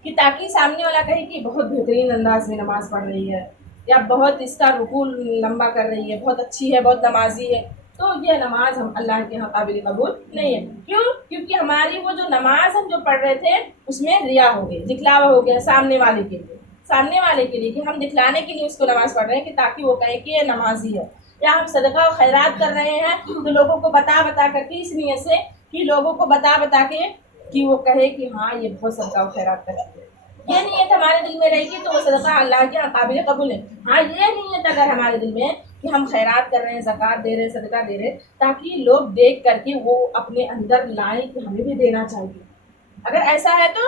کہ تاکہ سامنے والا کہے کہ بہت بہترین انداز میں نماز پڑھ رہی ہے، یا بہت اس کا رکوع لمبا کر رہی ہے، بہت اچھی ہے، بہت نمازی ہے. تو یہ نماز ہم اللہ کے یہاں قابل قبول نہیں ہے. کیوں؟ کیونکہ ہماری وہ جو نماز ہم جو پڑھ رہے تھے اس میں ریا ہو گئی، دکھلاوا ہو گیا سامنے والے کے لیے کہ ہم دکھلانے کے لیے اس کو نماز پڑھ رہے ہیں کہ تاکہ وہ کہے کہ یہ نمازی ہے. یا ہم صدقہ و خیرات کر رہے ہیں تو لوگوں کو بتا کر کے اس نیت سے کہ لوگوں کو بتا کے کہ وہ کہے کہ ہاں یہ بہت صدقہ و خیرات کرتی ہے. یہ نیت ہمارے دل میں رہے گی تو وہ صدقہ اللہ کے قابل قبول ہے. ہاں یہ نیت اگر ہمارے دل میں کہ ہم خیرات کر رہے ہیں، زکوٰۃ دے رہے ہیں، صدقہ دے رہے ہیں تاکہ لوگ دیکھ کر کے وہ اپنے اندر لائیں کہ ہمیں بھی دینا چاہیے، اگر ایسا ہے تو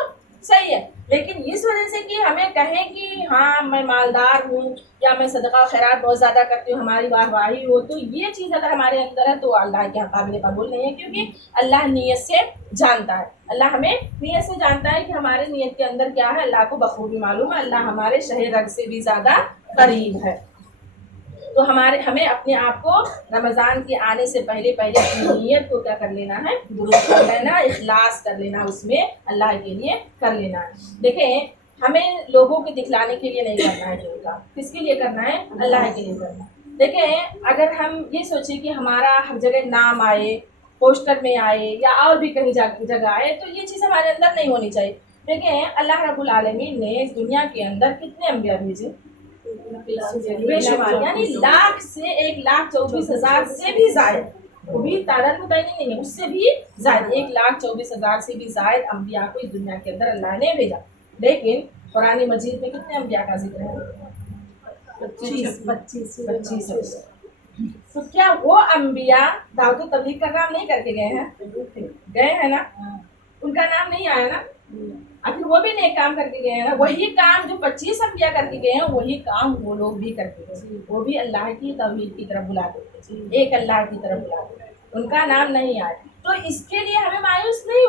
صحیح ہے. لیکن اس وجہ سے کہ ہمیں کہیں کہ ہاں میں مالدار ہوں یا میں صدقہ و خیرات بہت زیادہ کرتی ہوں، ہماری واہی ہو، تو یہ چیز اگر ہمارے اندر ہے تو اللہ کے قابل قبول نہیں ہے. کیونکہ اللہ نیت سے جانتا ہے، اللہ ہمیں نیت سے جانتا ہے کہ ہمارے نیت کے اندر کیا ہے. اللہ کو بخوبی معلوم ہے، اللہ ہمارے شہ رگ سے بھی زیادہ قریب ہے. تو ہمیں اپنے آپ کو رمضان کے آنے سے پہلے اپنی نیت کو کیا کر لینا ہے؟ درست کر لینا، اخلاص کر لینا، اس میں اللہ کے لیے کر لینا ہے. دیکھیں ہمیں لوگوں کے دکھلانے کے لیے نہیں کرنا ہے دین کا. کس کے لیے کرنا ہے؟ اللہ کے لیے کرنا ہے. دیکھیں اگر ہم یہ سوچیں کہ ہمارا ہر جگہ نام آئے، پوسٹر میں آئے یا اور بھی کہیں جگہ آئے تو یہ چیز ہمارے اندر نہیں ہونی چاہیے. دیکھیں اللہ رب العالمین نے اس دنیا کے اندر کتنے انبیاء بھیجے؟ بے شمار، یعنی 1,24,000 سے بھی زائد. وہ بھی تعداد متعین نہیں ہے، اس سے بھی زائد 1,24,000 سے بھی زائد انبیاء کو اس دنیا کے اندر اللہ نے بھیجا. لیکن قرآن مجید میں کتنے انبیاء کا ذکر ہے؟ 25. تو کیا وہ انبیاء دعوت و تبلیغ کا کام نہیں کر کے گئے ہیں نا؟ ان کا نام نہیں آیا نا؟ آخر وہ بھی نیک کام کر کے گئے ہیں نا. وہی کام جو 25 انبیاء کر کے گئے ہیں وہی کام وہ لوگ بھی کر کے گئے. وہ بھی اللہ کی توحید کی طرف بلاتے تھے، ایک اللہ کی طرف بلاتے تھے. ان کا نام نہیں آیا. تو اس کے لیے ہمیں مایوس نہیں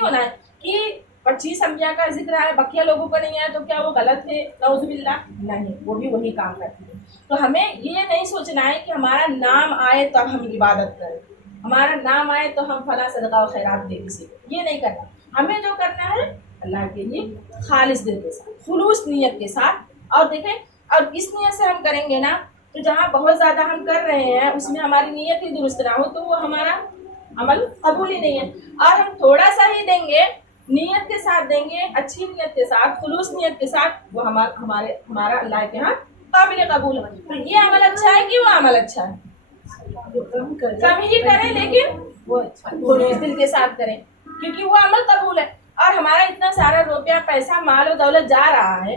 ہونا ہے کہ 25 انبیاء کا ذکر ہے، بقیہ لوگوں کا نہیں آیا تو کیا وہ غلط ہے؟ نعوذ باللہ. نہیں، وہ بھی وہی کام کرتے ہیں. تو ہمیں یہ نہیں سوچنا ہے کہ ہمارا نام آئے تو ہم عبادت کریں، ہمارا نام آئے تو ہم فلاں صدقہ و خیرات دے کسی کو. یہ نہیں کرنا. ہمیں جو کرنا ہے اللہ کے لیے خالص دل کے ساتھ، خلوص نیت کے ساتھ. اور دیکھیں اور اس نیت سے ہم کریں گے نا تو جہاں بہت زیادہ ہم کر رہے ہیں اس میں ہماری نیت ہی درست نہ ہو تو وہ ہمارا عمل قبول ہی نہیں ہے. اور ہم تھوڑا سا ہی دیں گے، نیت کے ساتھ دیں گے، اچھی نیت کے ساتھ، خلوص نیت کے ساتھ، وہ ہمارا اللہ کے ہاں قابل قبول ہے. تو یہ عمل اچھا ہے کہ وہ عمل اچھا ہے؟ کم ہی کریں لیکن وہ خلوص دل کے ساتھ کریں کیونکہ وہ عمل قبول ہے. اور ہمارا اتنا سارا روپیہ، پیسہ، مال و دولت جا رہا ہے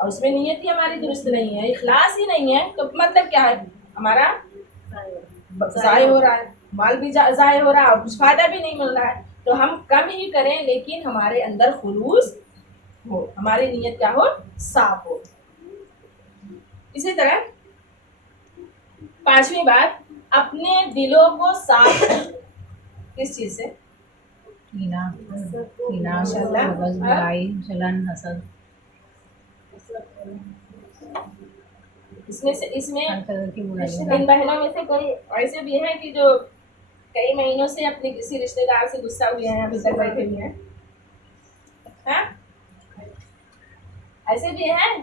اور اس میں نیت ہی ہماری درست نہیں ہے، اخلاص ہی نہیں ہے، تو مطلب کیا ہے؟ ہمارا ضائع ہو رہا ہے، مال بھی ضائع ہو رہا ہے اور کچھ فائدہ بھی نہیں مل رہا ہے۔ تو ہم کم ہی کریں لیکن ہمارے اندر خلوص ہو، ہماری نیت کیا ہو؟ صاف ہو۔ اسی طرح 5ویں بات، اپنے دلوں کو صاف کریں۔ کس چیز سے؟ کینہ، ماشاء اللہ۔ بغض، برائی، جلن، حسد، اس میں ہر طرح کی برائیوں ان بہنوں میں سے کوئی ایسے بھی ہے کہ جو کئی مہینوں سے اپنے کسی رشتے دار سے غصہ ہوئے ہیں، ابھی تک بیٹھے ہوئے ہیں؟ ہاں؟ ایسے بھی ہیں،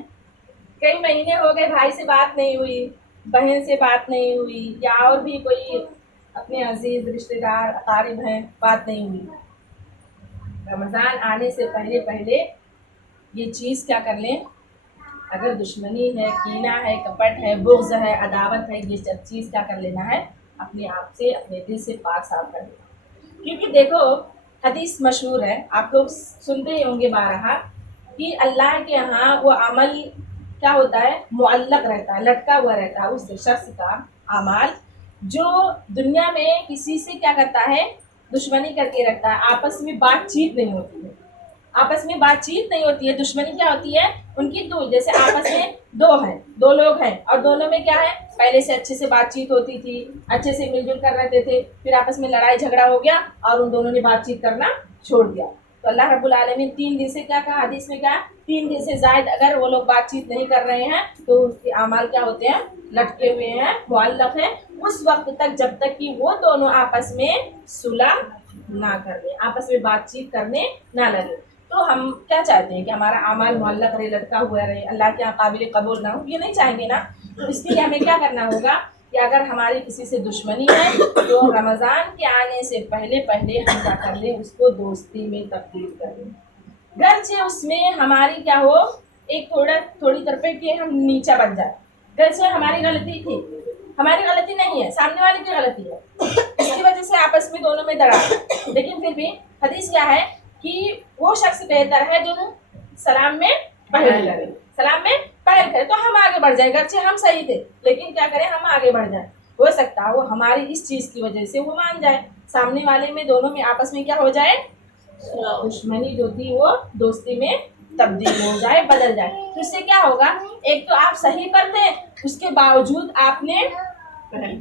کئی مہینے ہو گئے بھائی سے بات نہیں ہوئی، بہن سے بات نہیں ہوئی، یا اور بھی کوئی اپنے عزیز رشتے دار اقارب ہیں، بات نہیں ہوئی۔ رمضان آنے سے پہلے پہلے یہ چیز کیا کر لیں؟ اگر دشمنی ہے، کینہ ہے، کپٹ ہے، بغض ہے، عداوت ہے، یہ سب چیز کیا کر لینا ہے؟ اپنے آپ سے، اپنے دل سے پاک صاف کر لینا۔ کیونکہ دیکھو حدیث مشہور ہے، آپ لوگ سنتے ہی ہوں گے بارہا، کہ اللہ کے ہاں وہ عمل کیا ہوتا ہے؟ معلق رہتا ہے، لٹکا ہوا رہتا ہے اس شخص کا اعمال جو دنیا میں کسی سے کیا کرتا ہے؟ دشمنی کر کے رکھتا ہے، آپس میں بات چیت نہیں ہوتی ہے، آپس میں بات چیت نہیں ہوتی ہے، دشمنی کیا ہوتی ہے؟ ان کی دو، جیسے آپس میں دو لوگ ہیں اور دونوں میں کیا ہے؟ پہلے سے اچھے سے بات چیت ہوتی تھی، اچھے سے مل جل کر رہتے تھے، پھر آپس میں لڑائی جھگڑا ہو گیا اور ان دونوں نے بات چیت کرنا چھوڑ دیا۔ تو اللہ رب العالمین 3 دن سے کیا کہا حدیث میں؟ کیا 3 دن سے زائد اگر وہ لوگ بات چیت نہیں کر رہے ہیں تو اس کے اعمال کیا ہوتے ہیں؟ لٹکے ہوئے ہیں، معلق ہیں، اس وقت تک جب تک کہ وہ دونوں آپس میں صلح نہ کر لیں، آپس میں بات چیت کرنے نہ لگے۔ تو ہم کیا چاہتے ہیں کہ ہمارا اعمال معلق رہے، لٹکا ہوا رہے، اللہ کے یہاں قابل قبول نہ ہو، یہ نہیں چاہیں گے نا۔ تو اس کے لیے ہمیں کیا کرنا ہوگا کہ اگر ہماری کسی سے دشمنی ہے تو رمضان کے آنے سے پہلے پہلے ہم کیا کر لیں؟ اس کو دوستی میں تبدیل کر لیں، گرچہ اس میں ہماری کیا ہو؟ ایک تھوڑی طرف کہ ہم نیچا بن جائے، گرچہ ہماری غلطی تھی، ہماری غلطی نہیں ہے، سامنے والے کی غلطی ہے، اس کی وجہ سے آپس میں دونوں میں دراڑ، لیکن پھر بھی حدیث کیا ہے کہ وہ شخص بہتر ہے جو سلام میں پہل کرے، سلام میں پہل کرے، تو ہم آگے بڑھ جائیں، گرچہ ہم صحیح تھے لیکن کیا کریں؟ ہم آگے بڑھ جائیں، ہو سکتا ہے وہ ہماری اس چیز کی وجہ سے وہ مان جائے، سامنے والے میں دونوں میں آپس میں کیا ہو جائے؟ دشمنی جو تھی وہ دوستی میں تبدیل ہو جائے، بدل جائے۔ تو اس سے کیا ہوگا؟ ایک تو آپ صحیح پر تھے، اس کے باوجود آپ نے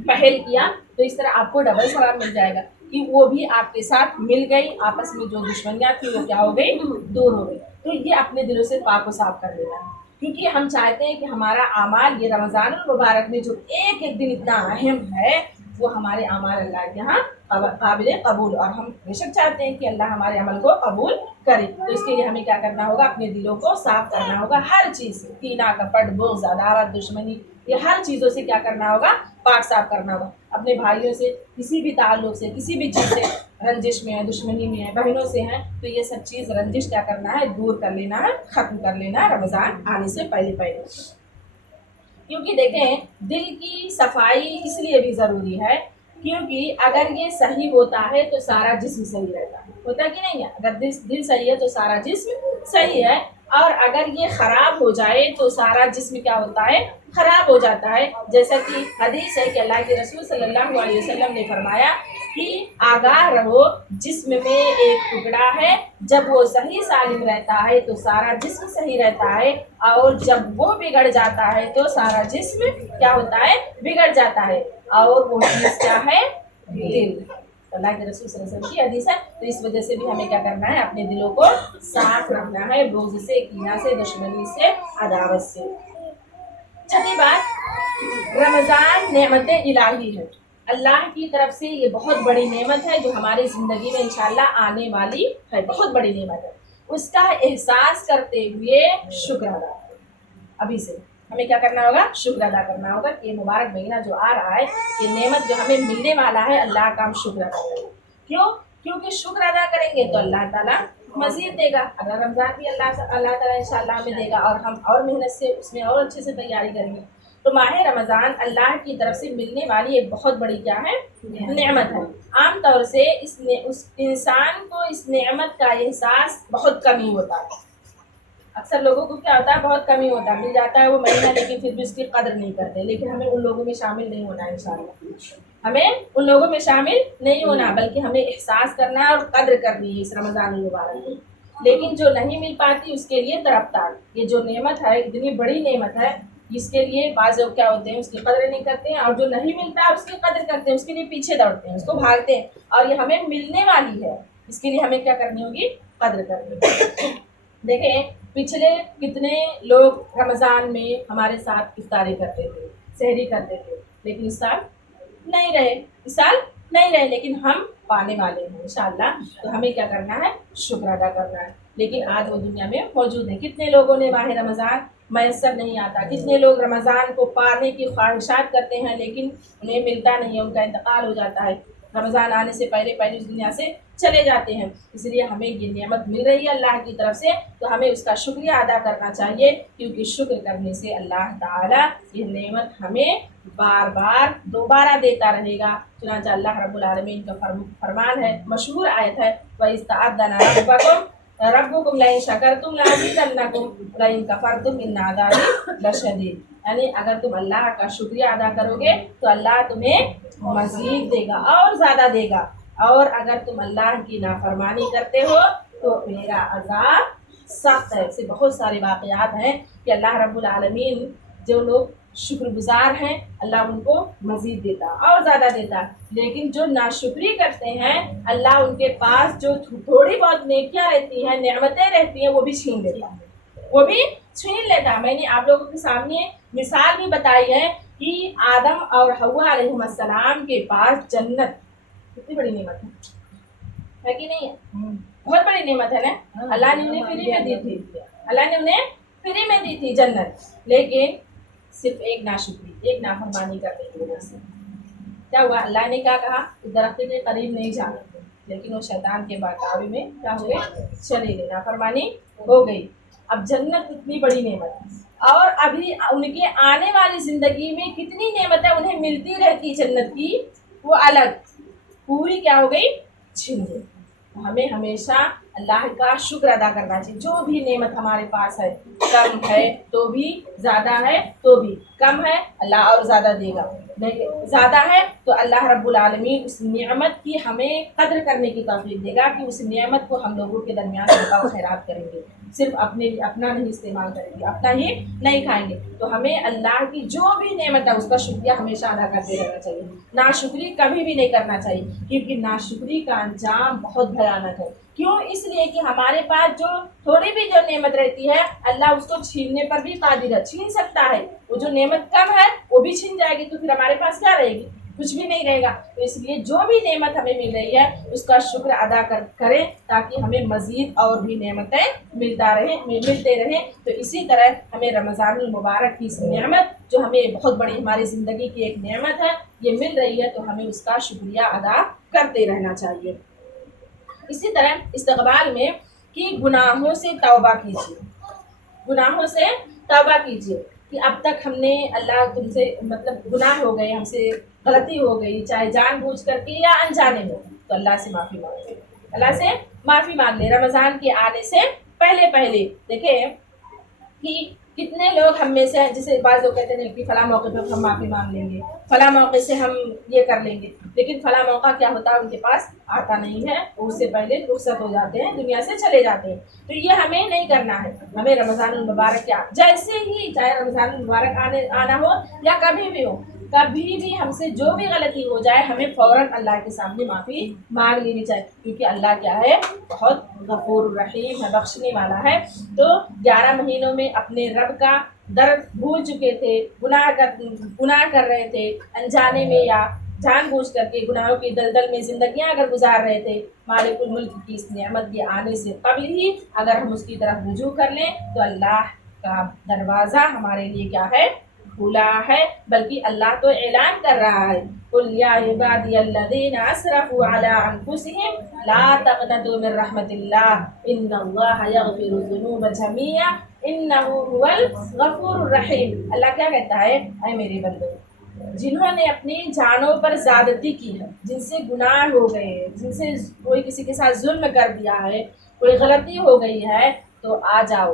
پہل کیا، تو اس طرح آپ کو ڈبل ثواب مل جائے گا کہ وہ بھی آپ کے ساتھ مل گئی، آپس میں جو دشمنیاں تھیں وہ کیا ہو گئی؟ دور ہو گئی۔ تو یہ اپنے دلوں سے پاک و صاف کر لینا ہے، کیونکہ ہم چاہتے ہیں کہ ہمارا اعمال یہ رمضان المبارک میں جو ایک ایک دن اتنا اہم ہے وہ ہمارے اعمال اللہ کے ہاں قابل قبول، اور ہم بے شک چاہتے ہیں کہ اللہ ہمارے عمل کو قبول کرے۔ تو اس کے لیے ہمیں کیا کرنا ہوگا؟ اپنے دلوں کو صاف کرنا ہوگا، ہر چیز سے، کینہ، کپٹ، بغض، عداوت، دشمنی، یہ ہر چیزوں سے کیا کرنا ہوگا؟ پاک صاف کرنا ہوگا۔ اپنے بھائیوں سے کسی بھی تعلق سے، کسی بھی چیز سے رنجش میں ہے، دشمنی میں ہے، بہنوں سے ہیں، تو یہ سب چیز رنجش کیا کرنا ہے؟ دور کر لینا ہے، ختم کر لینا ہے رمضان آنے سے پہلے پہلے۔ کیونکہ دیکھیں دل کی صفائی اس لیے بھی ضروری ہے کیونکہ اگر یہ صحیح ہوتا ہے تو سارا جسم صحیح رہتا ہے، ہوتا کہ نہیں ہے؟ اگر دل صحیح ہے تو سارا جسم صحیح ہے، اور اگر یہ خراب ہو جائے تو سارا جسم کیا ہوتا ہے؟ خراب ہو جاتا ہے۔ جیسا کہ حدیث ہے کہ اللہ کے رسول صلی اللہ علیہ وسلم نے فرمایا کہ آگاہ رہو، جسم میں ایک ٹکڑا ہے، جب وہ صحیح سالم رہتا ہے تو سارا جسم صحیح رہتا ہے، اور جب وہ بگڑ جاتا ہے تو سارا جسم کیا ہوتا ہے؟ بگڑ جاتا ہے، اور وہ چیز کیا ہے؟ دل۔ اللہ کے رسول صلی اللہ علیہ وسلم کی حدیث ہے، تو اس وجہ سے بھی ہمیں کیا کرنا ہے؟ اپنے دلوں کو صاف رکھنا ہے، بغض سے، کینہ سے، دشمنی سے، عداوت سے۔ چھٹی بات، رمضان نعمت الہی ہے، اللہ کی طرف سے یہ بہت بڑی نعمت ہے جو ہماری زندگی میں انشاءاللہ آنے والی ہے، بہت بڑی نعمت ہے، اس کا احساس کرتے ہوئے شکر ادا کریں۔ ابھی سے ہمیں کیا کرنا ہوگا؟ شکر ادا کرنا ہوگا کہ یہ مبارک مہینہ جو آ رہا ہے، یہ نعمت جو ہمیں ملنے والا ہے، اللہ کا ہم شکر ادا کریں۔ کیوں؟ کیونکہ شکر ادا کریں گے تو اللہ تعالیٰ مزید دے گا، اگر رمضان بھی اللہ تعالیٰ انشاءاللہ ہمیں دے گا، اور ہم اور محنت سے اس میں اور اچھے سے تیاری کریں گے۔ تو ماہ رمضان اللہ کی طرف سے ملنے والی ایک بہت بڑی کیا ہے؟ نعمت ہے۔ عام طور سے اس انسان کو اس نعمت کا احساس بہت کم ہی ہوتا ہے۔ اکثر لوگوں کو کیا ہوتا ہے، بہت کمی ہوتا ہے، مل جاتا ہے وہ مہینہ لیکن پھر بھی اس کی قدر نہیں کرتے. لیکن ہمیں ان لوگوں میں شامل نہیں ہونا ہے انشاءاللہ. ہمیں ان لوگوں میں شامل نہیں ہونا، بلکہ ہمیں احساس کرنا ہے اور قدر کرنی ہے اس رمضان المبارک کی. لیکن جو نہیں مل پاتی اس کے لیے تڑپتا. یہ جو نعمت ہے اتنی بڑی نعمت ہے، جس کے لیے بعض لوگ کیا ہوتے ہیں اس کی قدر نہیں کرتے ہیں، اور جو نہیں ملتا اس کی قدر کرتے ہیں، اس کے لیے پیچھے دوڑتے ہیں، اس کو بھاگتے ہیں. اور یہ ہمیں ملنے والی ہے، اس کے لیے ہمیں کیا کرنی ہوگی؟ قدر کرنی ہوگی. دیکھیں پچھلے کتنے لوگ رمضان میں ہمارے ساتھ افطاری کرتے تھے، سحری کرتے تھے، لیکن اس سال نہیں رہے، اس سال نہیں رہے. لیکن ہم پانے والے ہیں انشاءاللہ. تو ہمیں کیا کرنا ہے؟ شکر ادا کرنا ہے. لیکن آج وہ دنیا میں موجود ہیں. کتنے لوگوں نے ماہ رمضان میسر نہیں آتا، کتنے لوگ رمضان کو پانے کی خواہشات کرتے ہیں لیکن انہیں ملتا نہیں ہے، ان کا انتقال ہو جاتا ہے، رمضان آنے سے پہلے پہلے اس دنیا سے چلے جاتے ہیں. اس لیے ہمیں یہ نعمت مل رہی ہے اللہ کی طرف سے، تو ہمیں اس کا شکریہ ادا کرنا چاہیے، کیونکہ شکر کرنے سے اللہ تعالیٰ یہ نعمت ہمیں بار بار دوبارہ دیتا رہے گا. چنانچہ اللہ رب العالمین کا فرمان ہے، مشہور آیت ہے، وَإِذْ تَعَذَّنَ رَبُّكُمْ لَئِن شَكَرْتُمْ لَأَزِيدَنَّكُمْ وَلَئِن كَفَرْتُمْ إِنَّ عَذَابِي لَشَدِيدٌ. یعنی اگر تم اللہ کا شکریہ ادا کرو گے تو اللہ تمہیں مزید دے گا اور زیادہ دے گا، اور اگر تم اللہ کی نافرمانی کرتے ہو تو میرا عذاب سخت ہے. ایسے بہت سارے واقعات ہیں کہ اللہ رب العالمین جو لوگ شکر گزار ہیں اللہ ان کو مزید دیتا اور زیادہ دیتا. لیکن جو ناشکری کرتے ہیں اللہ ان کے پاس جو تھوڑی بہت نیکیاں رہتی ہیں، نعمتیں رہتی ہیں، وہ بھی چھین لیتا ہے، وہ بھی چھین لیتا. میں نے آپ لوگوں کے سامنے مثال بھی بتائی ہے کہ آدم اور حوا علیہ السلام کے پاس جنت کتنی بڑی نعمت ہے کہ نہیں ہے؟ بہت بڑی نعمت ہے نا. اللہ نے انہیں فری میں دی تھی، اللہ نے انہیں فری میں دی تھی جنت. لیکن صرف ایک ناشکری، ایک نافرمانی کرنے کی وجہ سے کیا ہوا؟ اللہ نے کیا کہا؟ درخت کے قریب نہیں جانا، لیکن وہ شیطان کے بہکاوے میں کیا ہو گئے؟ چلے گئے، نافرمانی ہو گئی. اب جنت اتنی بڑی نعمت ہے، اور ابھی ان کے آنے والی زندگی میں کتنی نعمتیں انہیں ملتی رہتی جنت کی، وہ الگ پوری کیا ہو گئی؟ چھن گئی. ہمیں ہمیشہ اللہ کا شکر ادا کرنا چاہیے. جو بھی نعمت ہمارے پاس ہے، کم ہے تو بھی، زیادہ ہے تو بھی. کم ہے اللہ اور زیادہ دے گا، زیادہ ہے تو اللہ رب العالمین اس نعمت کی ہمیں قدر کرنے کی توفیق دے گا کہ اس نعمت کو ہم لوگوں کے درمیان صدقہ و خیرات کریں گے، صرف اپنا نہیں استعمال کریں گے، اپنا ہی نہیں کھائیں گے. تو ہمیں اللہ کی جو بھی نعمت ہے اس کا شکریہ ہمیشہ ادا کرتے رہنا چاہیے، ناشکری کبھی بھی نہیں کرنا چاہیے، کیونکہ ناشکری کا انجام بہت بھیانک ہے. کیوں؟ اس لیے کہ ہمارے پاس جو تھوڑی بھی جو نعمت رہتی ہے اللہ اس کو چھیننے پر بھی قادر ہے، چھین سکتا ہے. وہ جو نعمت کم ہے وہ بھی چھین جائے گی، تو پھر ہمارے پاس کیا رہے گی؟ کچھ بھی نہیں رہے گا. تو اس لیے جو بھی نعمت ہمیں مل رہی ہے اس کا شکر ادا کریں، تاکہ ہمیں مزید اور بھی نعمتیں ملتے رہیں. تو اسی طرح ہمیں رمضان المبارک کی اس نعمت جو ہمیں بہت بڑی ہماری زندگی کی ایک نعمت ہے یہ مل رہی ہے، تو ہمیں اس کا شکریہ ادا کرتے رہنا چاہیے. اسی طرح استقبال میں کہ گناہوں سے توبہ کیجیے، گناہوں سے توبہ کیجیے کہ اب تک ہم نے اللہ تم سے مطلب گناہ ہو گئے، ہم سے غلطی ہو گئی، چاہے جان بوجھ کر کے یا انجانے میں، تو اللہ سے معافی مانگے، اللہ سے معافی مانگ لے. رمضان کے آنے سے پہلے پہلے دیکھیں کہ کتنے لوگ ہم میں سے ہیں، جسے بعض لوگ کہتے ہیں کہ فلاں موقع پہ ہم معافی مانگ لیں گے، فلاں موقع سے ہم یہ کر لیں گے، لیکن فلاں موقع کیا ہوتا ہے ان کے پاس آتا نہیں ہے، اس سے پہلے رخصت ہو جاتے ہیں، دنیا سے چلے جاتے ہیں. تو یہ ہمیں نہیں کرنا ہے. ہمیں رمضان المبارک کیا جیسے ہی چاہے رمضان المبارک آنا ہو یا کبھی بھی ہو، کبھی بھی ہم سے جو بھی غلطی ہو جائے ہمیں فوراً اللہ کے سامنے معافی مانگ لینی چاہیے، کیونکہ اللہ کیا ہے؟ بہت غفور الرحیم ہے، بخشنے والا ہے. تو 11 مہینوں میں اپنے رب کا در بھول چکے تھے، گناہ کر رہے تھے، انجانے میں یا جان بوجھ کر کے گناہوں کی دلدل میں زندگیاں اگر گزار رہے تھے، مالک الملک کی اس نعمت کے آنے سے قبل ہی اگر ہم اس کی طرف رجوع کر لیں تو اللہ کا دروازہ ہمارے لیے کیا ہے؟ کھلا ہے. بلکہ اللہ تو اعلان کر رہا ہے، قُلْ يَا عِبَادِيَ الَّذِينَ أَسْرَفُوا عَلَىٰ أَنفُسِهِمْ لَا تَقْنَطُوا مِن رَحْمَةِ اللَّهِ إِنَّ اللَّهَ يَغْفِرُ الذُّنُوبَ جَمِيعًا إِنَّهُ هُوَ الْغَفُورُ الرَّحِيمُ. اللہ کیا کہتا ہے؟ اے میرے بندو، جنہوں نے اپنی جانوں پر زیادتی کی ہے، جن سے گناہ ہو گئے ہیں، جن سے کوئی کسی کے ساتھ ظلم کر دیا ہے، کوئی غلطی ہو گئی ہے، تو آ جاؤ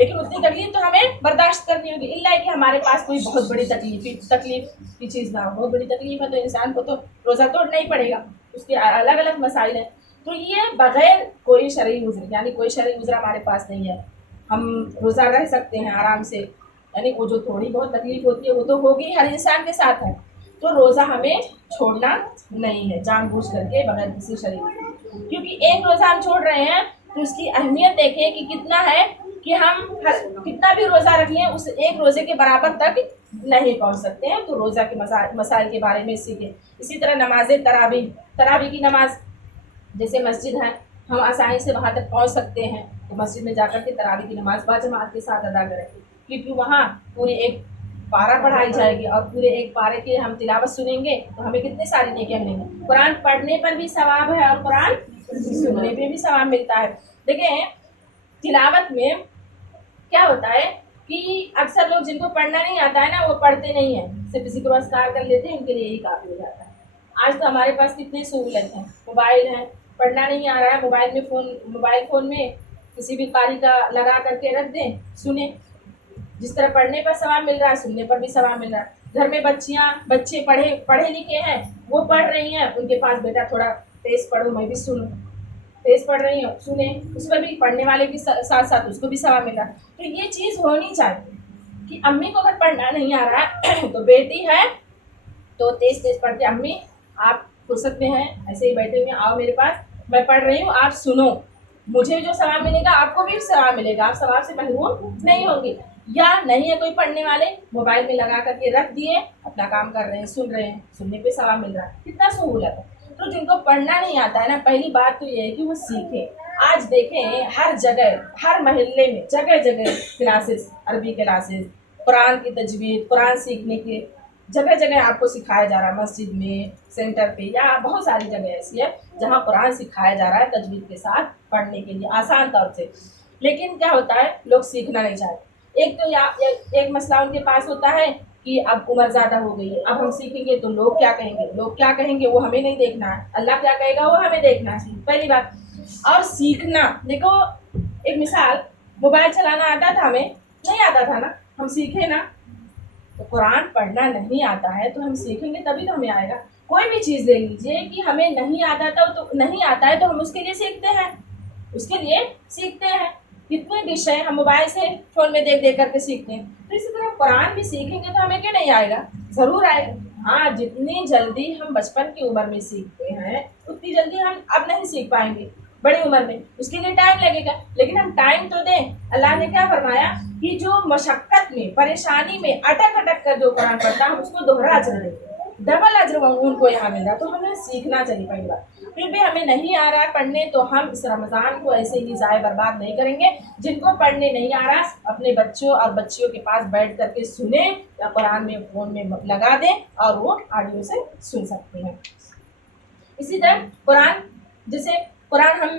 لیکن اتنی تکلیف تو ہمیں برداشت کرنی ہوگی، الا کہ ہمارے پاس کوئی بہت بڑی تکلیف کی چیز نہ ہو۔ بہت بڑی تکلیف ہے تو انسان کو تو روزہ توڑنا ہی پڑے گا، اس کے الگ الگ مسائل ہیں۔ تو یہ بغیر کوئی شرعی عذر، یعنی کوئی شرعی عذر ہمارے پاس نہیں ہے، ہم روزہ رہ سکتے ہیں آرام سے، یعنی وہ جو تھوڑی بہت تکلیف ہوتی ہے وہ تو ہوگی، ہر انسان کے ساتھ ہے، تو روزہ ہمیں چھوڑنا نہیں ہے جان بوجھ کر کے بغیر کسی شرعی عذر۔ کیونکہ ایک روزہ ہم چھوڑ رہے ہیں تو اس کی اہمیت دیکھیں کہ کتنا ہے، کہ ہم کتنا بھی روزہ رکھ لیں اس ایک روزے کے برابر تک نہیں پہنچ سکتے ہیں۔ تو روزہ کے مسائل کے بارے میں سیکھیں۔ اسی طرح نماز تراویح کی نماز، جیسے مسجد ہے ہم آسانی سے وہاں تک پہنچ سکتے ہیں تو مسجد میں جا کر کے تراویح کی نماز باجماعت کے ساتھ ادا کریں، کیونکہ وہاں پوری ایک پارہ پڑھائی جائے گی اور پورے ایک پارے کی ہم تلاوت سنیں گے تو ہمیں کتنے ساری نیکیاں ملیں گی۔ قرآن پڑھنے پر بھی ثواب ہے اور قرآن سننے پہ بھی ثواب ملتا ہے۔ دیکھیں تلاوت میں کیا ہوتا ہے کہ اکثر لوگ جن کو پڑھنا نہیں آتا ہے نا وہ پڑھتے نہیں ہیں، صرف کسی کو اذکار کر لیتے ہیں، ان کے لیے یہی کافی ہو جاتا ہے۔ آج تو ہمارے پاس کتنی سہولت ہیں، موبائل ہیں، پڑھنا نہیں آ رہا ہے موبائل فون میں کسی بھی قاری کا لگا کر کے رکھ دیں، سنیں، جس طرح پڑھنے پر ثواب مل رہا ہے سننے پر بھی ثواب مل رہا ہے۔ گھر میں بچے پڑھے لکھے ہیں، وہ پڑھ رہی ہیں، ان کے پاس بیٹا تھوڑا تیز پڑھو میں بھی سنوں، تیز پڑھ رہی ہوں سنیں، اس پر بھی پڑھنے والے کے ساتھ ساتھ اس کو بھی ثواب مل رہا ہے۔ تو یہ چیز ہونی چاہیے کہ امی کو اگر پڑھنا نہیں آ رہا ہے تو بیٹی ہے تو تیز پڑھ کے امی آپ فرصت میں ہیں ایسے ہی بیٹھے ہوئے آؤ میرے پاس، میں پڑھ رہی ہوں آپ سنو، مجھے جو ثواب ملے گا آپ کو بھی ثواب ملے گا، آپ ثواب سے محروم نہیں ہوں گے۔ یا نہیں ہے کوئی پڑھنے والے، موبائل میں لگا کر کے رکھ دیے، اپنا کام کر رہے ہیں، سن رہے ہیں، سننے پہ ثواب مل رہا ہے، کتنا سہولت ہے۔ تو جن کو پڑھنا نہیں آتا ہے نا، پہلی بات تو یہ ہے کہ وہ سیکھیں۔ آج دیکھیں ہر جگہ، ہر محلے میں جگہ کلاسز، عربی کلاسز، قرآن کی تجوید، قرآن سیکھنے کے جگہ آپ کو سکھایا جا رہا ہے، مسجد میں، سینٹر پہ، یا بہت ساری جگہ ایسی ہے جہاں قرآن سکھایا جا رہا ہے تجوید کے ساتھ پڑھنے کے لیے آسان طور سے۔ لیکن کیا ہوتا ہے لوگ سیکھنا نہیں چاہتے۔ ایک تو ایک مسئلہ ان کے پاس ہوتا ہے کہ اب عمر زیادہ ہو گئی ہے، اب ہم سیکھیں گے تو لوگ کیا کہیں گے وہ ہمیں نہیں دیکھنا ہے، اللہ کیا کہے گا وہ ہمیں دیکھنا ہے، پہلی بات۔ اور سیکھنا، دیکھو ایک مثال، موبائل چلانا آتا تھا ہمیں؟ نہیں آتا تھا نا، ہم سیکھیں نا۔ تو قرآن پڑھنا نہیں آتا ہے تو ہم سیکھیں گے تبھی تو ہمیں آئے گا۔ کوئی بھی چیز لے لیجیے کہ ہمیں نہیں آتا ہے تو ہم اس کے لیے سیکھتے ہیں، کتنے ڈش ہیں ہم موبائل سے فون میں دیکھ کر کے سیکھتے ہیں۔ تو اسی طرح قرآن بھی سیکھیں گے تو ہمیں کیوں نہیں آئے گا، ضرور آئے گا۔ ہاں جتنی جلدی ہم بچپن کی عمر میں سیکھتے ہیں اتنی جلدی ہم اب نہیں سیکھ پائیں گے بڑی عمر میں، اس کے لیے ٹائم لگے گا، لیکن ہم ٹائم تو دیں۔ اللہ نے کیا فرمایا کہ جو مشقت میں، پریشانی میں اٹک کر جو قرآن پڑھتا ہے ہم اس کو دوہرا اجر دیں گے، ڈبل اجر ان کو یہاں مل رہا ہے۔ تو ہمیں سیکھنا چاہیے پہلی بار۔ پھر بھی ہمیں نہیں آ رہا ہے پڑھنے تو ہم اس رمضان کو ایسے ہی ضائع برباد نہیں کریں گے۔ جن کو پڑھنے نہیں آ رہا اپنے بچوں اور بچیوں کے پاس بیٹھ کر کے سنیں یا قرآن میں فون میں لگا دیں اور وہ آڈیو سے سن سکتے ہیں۔ اسی طرح قرآن ہم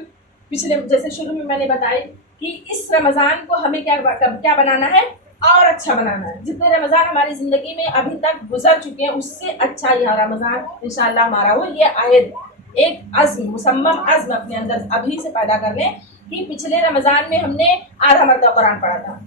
جیسے شروع میں نے بتائی کہ اس رمضان کو ہمیں کیا بنانا ہے اور اچھا بنانا ہے۔ جتنے رمضان ہماری زندگی میں ابھی تک گزر چکے ہیں اس سے اچھا یہ رمضان انشاءاللہ ہمارا ہو۔ یہ عہد، ایک مصمم عزم اپنے اندر ابھی سے پیدا کر لیں کہ پچھلے رمضان میں ہم نے آدھا مرتبہ قرآن پڑھا تھا،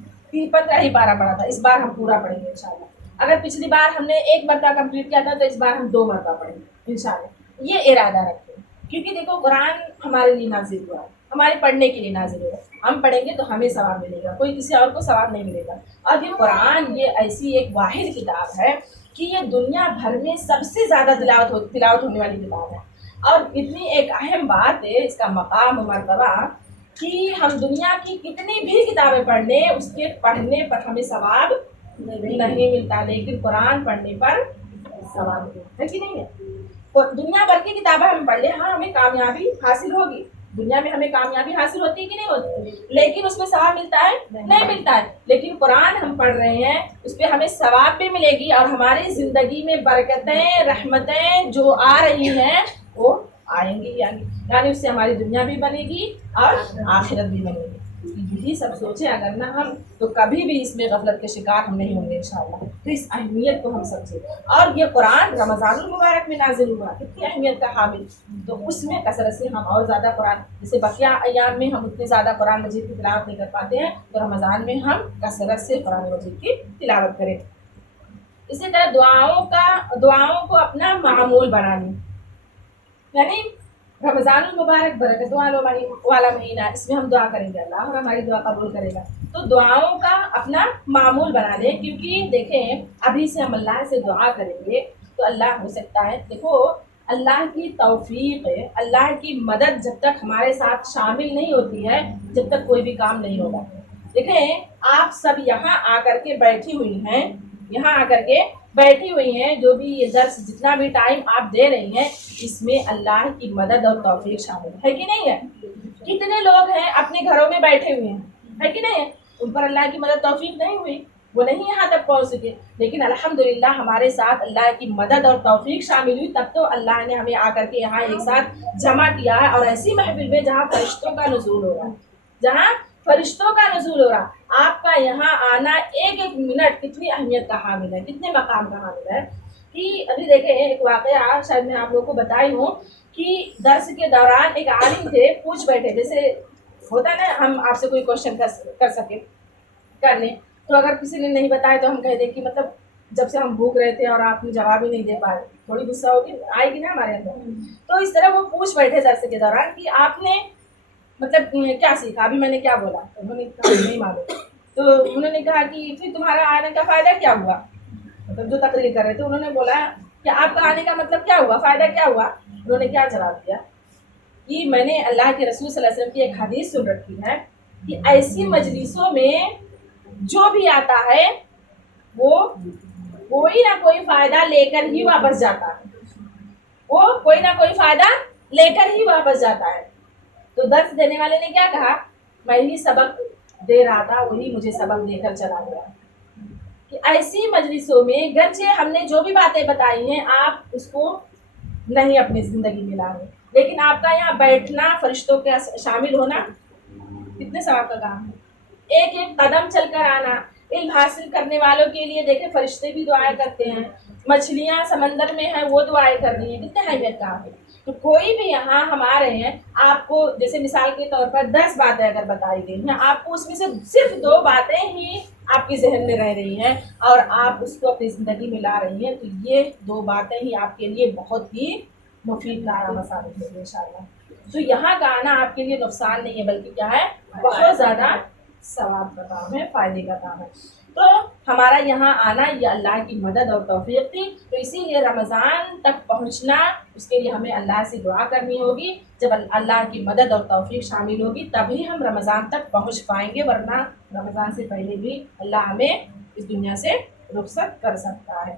15 ہی پارہ پڑھا تھا، اس بار ہم پورا پڑھیں گے انشاءاللہ۔ اگر پچھلی بار ہم نے 1 مرتبہ کمپلیٹ کیا تھا تو اس بار ہم 2 مرتبہ پڑھیں گے انشاءاللہ۔ یہ ارادہ رکھیں، کیونکہ دیکھو قرآن ہمارے لیے نازل ہوا ہے، ہمارے پڑھنے کے لیے نازل ہوا ہے، ہم پڑھیں گے تو ہمیں ثواب ملے گا، کوئی کسی اور کو ثواب نہیں ملے گا۔ اور یہ قرآن یہ ایسی ایک واحد کتاب ہے کہ یہ دنیا بھر میں سب سے زیادہ تلاوت ہونے والی کتاب ہے، اور اتنی ایک اہم بات ہے اس کا مقام و مرتبہ کہ ہم دنیا کی کتنی بھی کتابیں پڑھ لیں اس کے پڑھنے پر ہمیں ثواب نہیں ملتا، لیکن قرآن پڑھنے پر ثواب ہے کہ نہیں ہے۔ دنیا بھر کی کتابیں ہم پڑھ لیں، ہاں ہمیں کامیابی حاصل ہوگی، دنیا میں ہمیں کامیابی حاصل ہوتی ہے کہ نہیں ہوتی، لیکن اس میں ثواب ملتا ہے نہیں ملتا ہے۔ لیکن قرآن ہم پڑھ رہے ہیں اس پہ ہمیں ثواب بھی ملے گی اور ہماری زندگی میں برکتیں، رحمتیں جو آ رہی ہیں وہ آئیں گی، یعنی اس سے ہماری دنیا بھی بنے گی اور آخرت بھی بنے گی۔ یہی سب سوچیں اگر نہ ہم تو کبھی بھی اس میں غفلت کے شکار ہم نہیں ہوں گے انشاءاللہ۔ تو اس اہمیت کو ہم سمجھیں، اور یہ قرآن رمضان المبارک میں نازل ہوا، کتنی اہمیت کا حامل، تو اس میں کثرت سے ہم اور زیادہ قرآن، جیسے بقیہ ایام میں ہم اتنی زیادہ قرآن مجید کی تلاوت نہیں کر پاتے ہیں، تو رمضان میں ہم کثرت سے قرآن مجید کی تلاوت کریں۔ اسی طرح دعاؤں کو اپنا معمول بنانے، یعنی رمضان المبارک برکتوں والا مہینہ، اس میں ہم دعا کریں گے، اللہ اور ہماری دعا قبول کرے گا، تو دعاؤں کا اپنا معمول بنا لیں، کیونکہ دیکھیں ابھی سے ہم اللہ سے دعا کریں گے تو اللہ ہو سکتا ہے، دیکھو اللہ کی توفیق ہے، اللہ کی مدد جب تک ہمارے ساتھ شامل نہیں ہوتی ہے جب تک کوئی بھی کام نہیں ہوگا۔ دیکھیں آپ سب یہاں آ کر کے بیٹھی ہوئی ہیں، یہاں آ کر کے بیٹھی ہوئی ہیں، جو بھی یہ درس جتنا بھی ٹائم آپ دے رہی ہیں، اس میں اللہ کی مدد اور توفیق شامل ہے کہ نہیں ہے؟ کتنے لوگ ہیں اپنے گھروں میں بیٹھے ہوئے ہیں، ہے کہ نہیں ہے؟ ان پر اللہ کی مدد توفیق نہیں ہوئی، وہ نہیں یہاں تک پہنچ سکے، لیکن الحمدللہ ہمارے ساتھ اللہ کی مدد اور توفیق شامل ہوئی، تب تو اللہ نے ہمیں آ کر کے یہاں ایک ساتھ جمع کیا ہے، اور ایسی محفل میں جہاں فرشتوں کا نزول ہو رہا ہے، جہاں فرشتوں کا نزول ہو رہا، آپ کا یہاں آنا ایک ایک منٹ کتنی اہمیت کا حامل ہے، کتنے مقام کا حامل ہے، کہ ابھی دیکھیں ایک واقعہ شاید میں آپ لوگوں کو بتائی ہوں، کہ درس کے دوران ایک عالم تھے، پوچھ بیٹھے، جیسے ہوتا نا ہم آپ سے کوئی کوشچن کر سکیں، کر لیں، تو اگر کسی نے نہیں بتایا تو ہم کہہ دیں کہ مطلب جب سے ہم بھوک رہے تھے اور آپ نے جواب ہی نہیں دے پائے، تھوڑی غصہ ہوگی، آئے گی نا ہمارے اندر، تو اس طرح وہ پوچھ بیٹھے درس کے دوران کہ آپ نے مطلب کیا سیکھا، ابھی میں نے کیا بولا، انہوں نے کہا نہیں معلوم، تو انہوں نے کہا کہ پھر تمہارا آنے کا فائدہ کیا ہوا، مطلب جو تقریر کر رہے تھے انہوں نے بولا کہ آپ کا آنے کا مطلب کیا ہوا، فائدہ کیا ہوا، انہوں نے کیا جواب دیا کہ میں نے اللہ کے رسول صلی اللہ علیہ وسلم کی ایک حدیث سن رکھی ہے کہ ایسی مجلسوں میں جو بھی آتا ہے وہ کوئی نہ کوئی فائدہ لے کر ہی واپس جاتا ہے، وہ کوئی نہ کوئی فائدہ لے کر ہی واپس جاتا ہے، تو درس دینے والے نے کیا کہا، میں ہی سبق دے رہا تھا، وہی مجھے سبق دے کر چلا گیا، کہ ایسی مجلسوں میں گرچہ ہم نے جو بھی باتیں بتائی ہیں آپ اس کو نہیں اپنی زندگی میں لا رہے، لیکن آپ کا یہاں بیٹھنا، فرشتوں کے شامل ہونا کتنے ثواب کا کام ہے، ایک ایک قدم چل کر آنا، علم حاصل کرنے والوں کے لیے دیکھیں فرشتے بھی دعائیں کرتے ہیں، مچھلیاں سمندر میں ہیں وہ دعائیں کر رہی ہیں، کتنے اہمیت کا ہے، تو کوئی بھی یہاں ہم آ رہے ہیں، آپ کو جیسے مثال کے طور پر 10 باتیں اگر بتائی گئی ہیں، آپ کو اس میں سے صرف 2 باتیں ہی آپ کے ذہن میں رہ رہی ہیں اور آپ اس کو اپنی زندگی میں لا رہی ہیں، تو یہ 2 باتیں ہی آپ کے لیے بہت ہی مفید کارآمد ثابت ہوگی انشاءاللہ، تو یہاں کا آنا آپ کے لیے نقصان نہیں ہے بلکہ کیا ہے، بہت زیادہ ثواب کا کام ہے، فائدے کا کام ہے، تو ہمارا یہاں آنا یہ اللہ کی مدد اور توفیق تھی، تو اسی لیے رمضان تک پہنچنا اس کے لیے ہمیں اللہ سے دعا کرنی ہوگی، جب اللہ کی مدد اور توفیق شامل ہوگی تبھی ہم رمضان تک پہنچ پائیں گے، ورنہ رمضان سے پہلے بھی اللہ ہمیں اس دنیا سے رخصت کر سکتا ہے،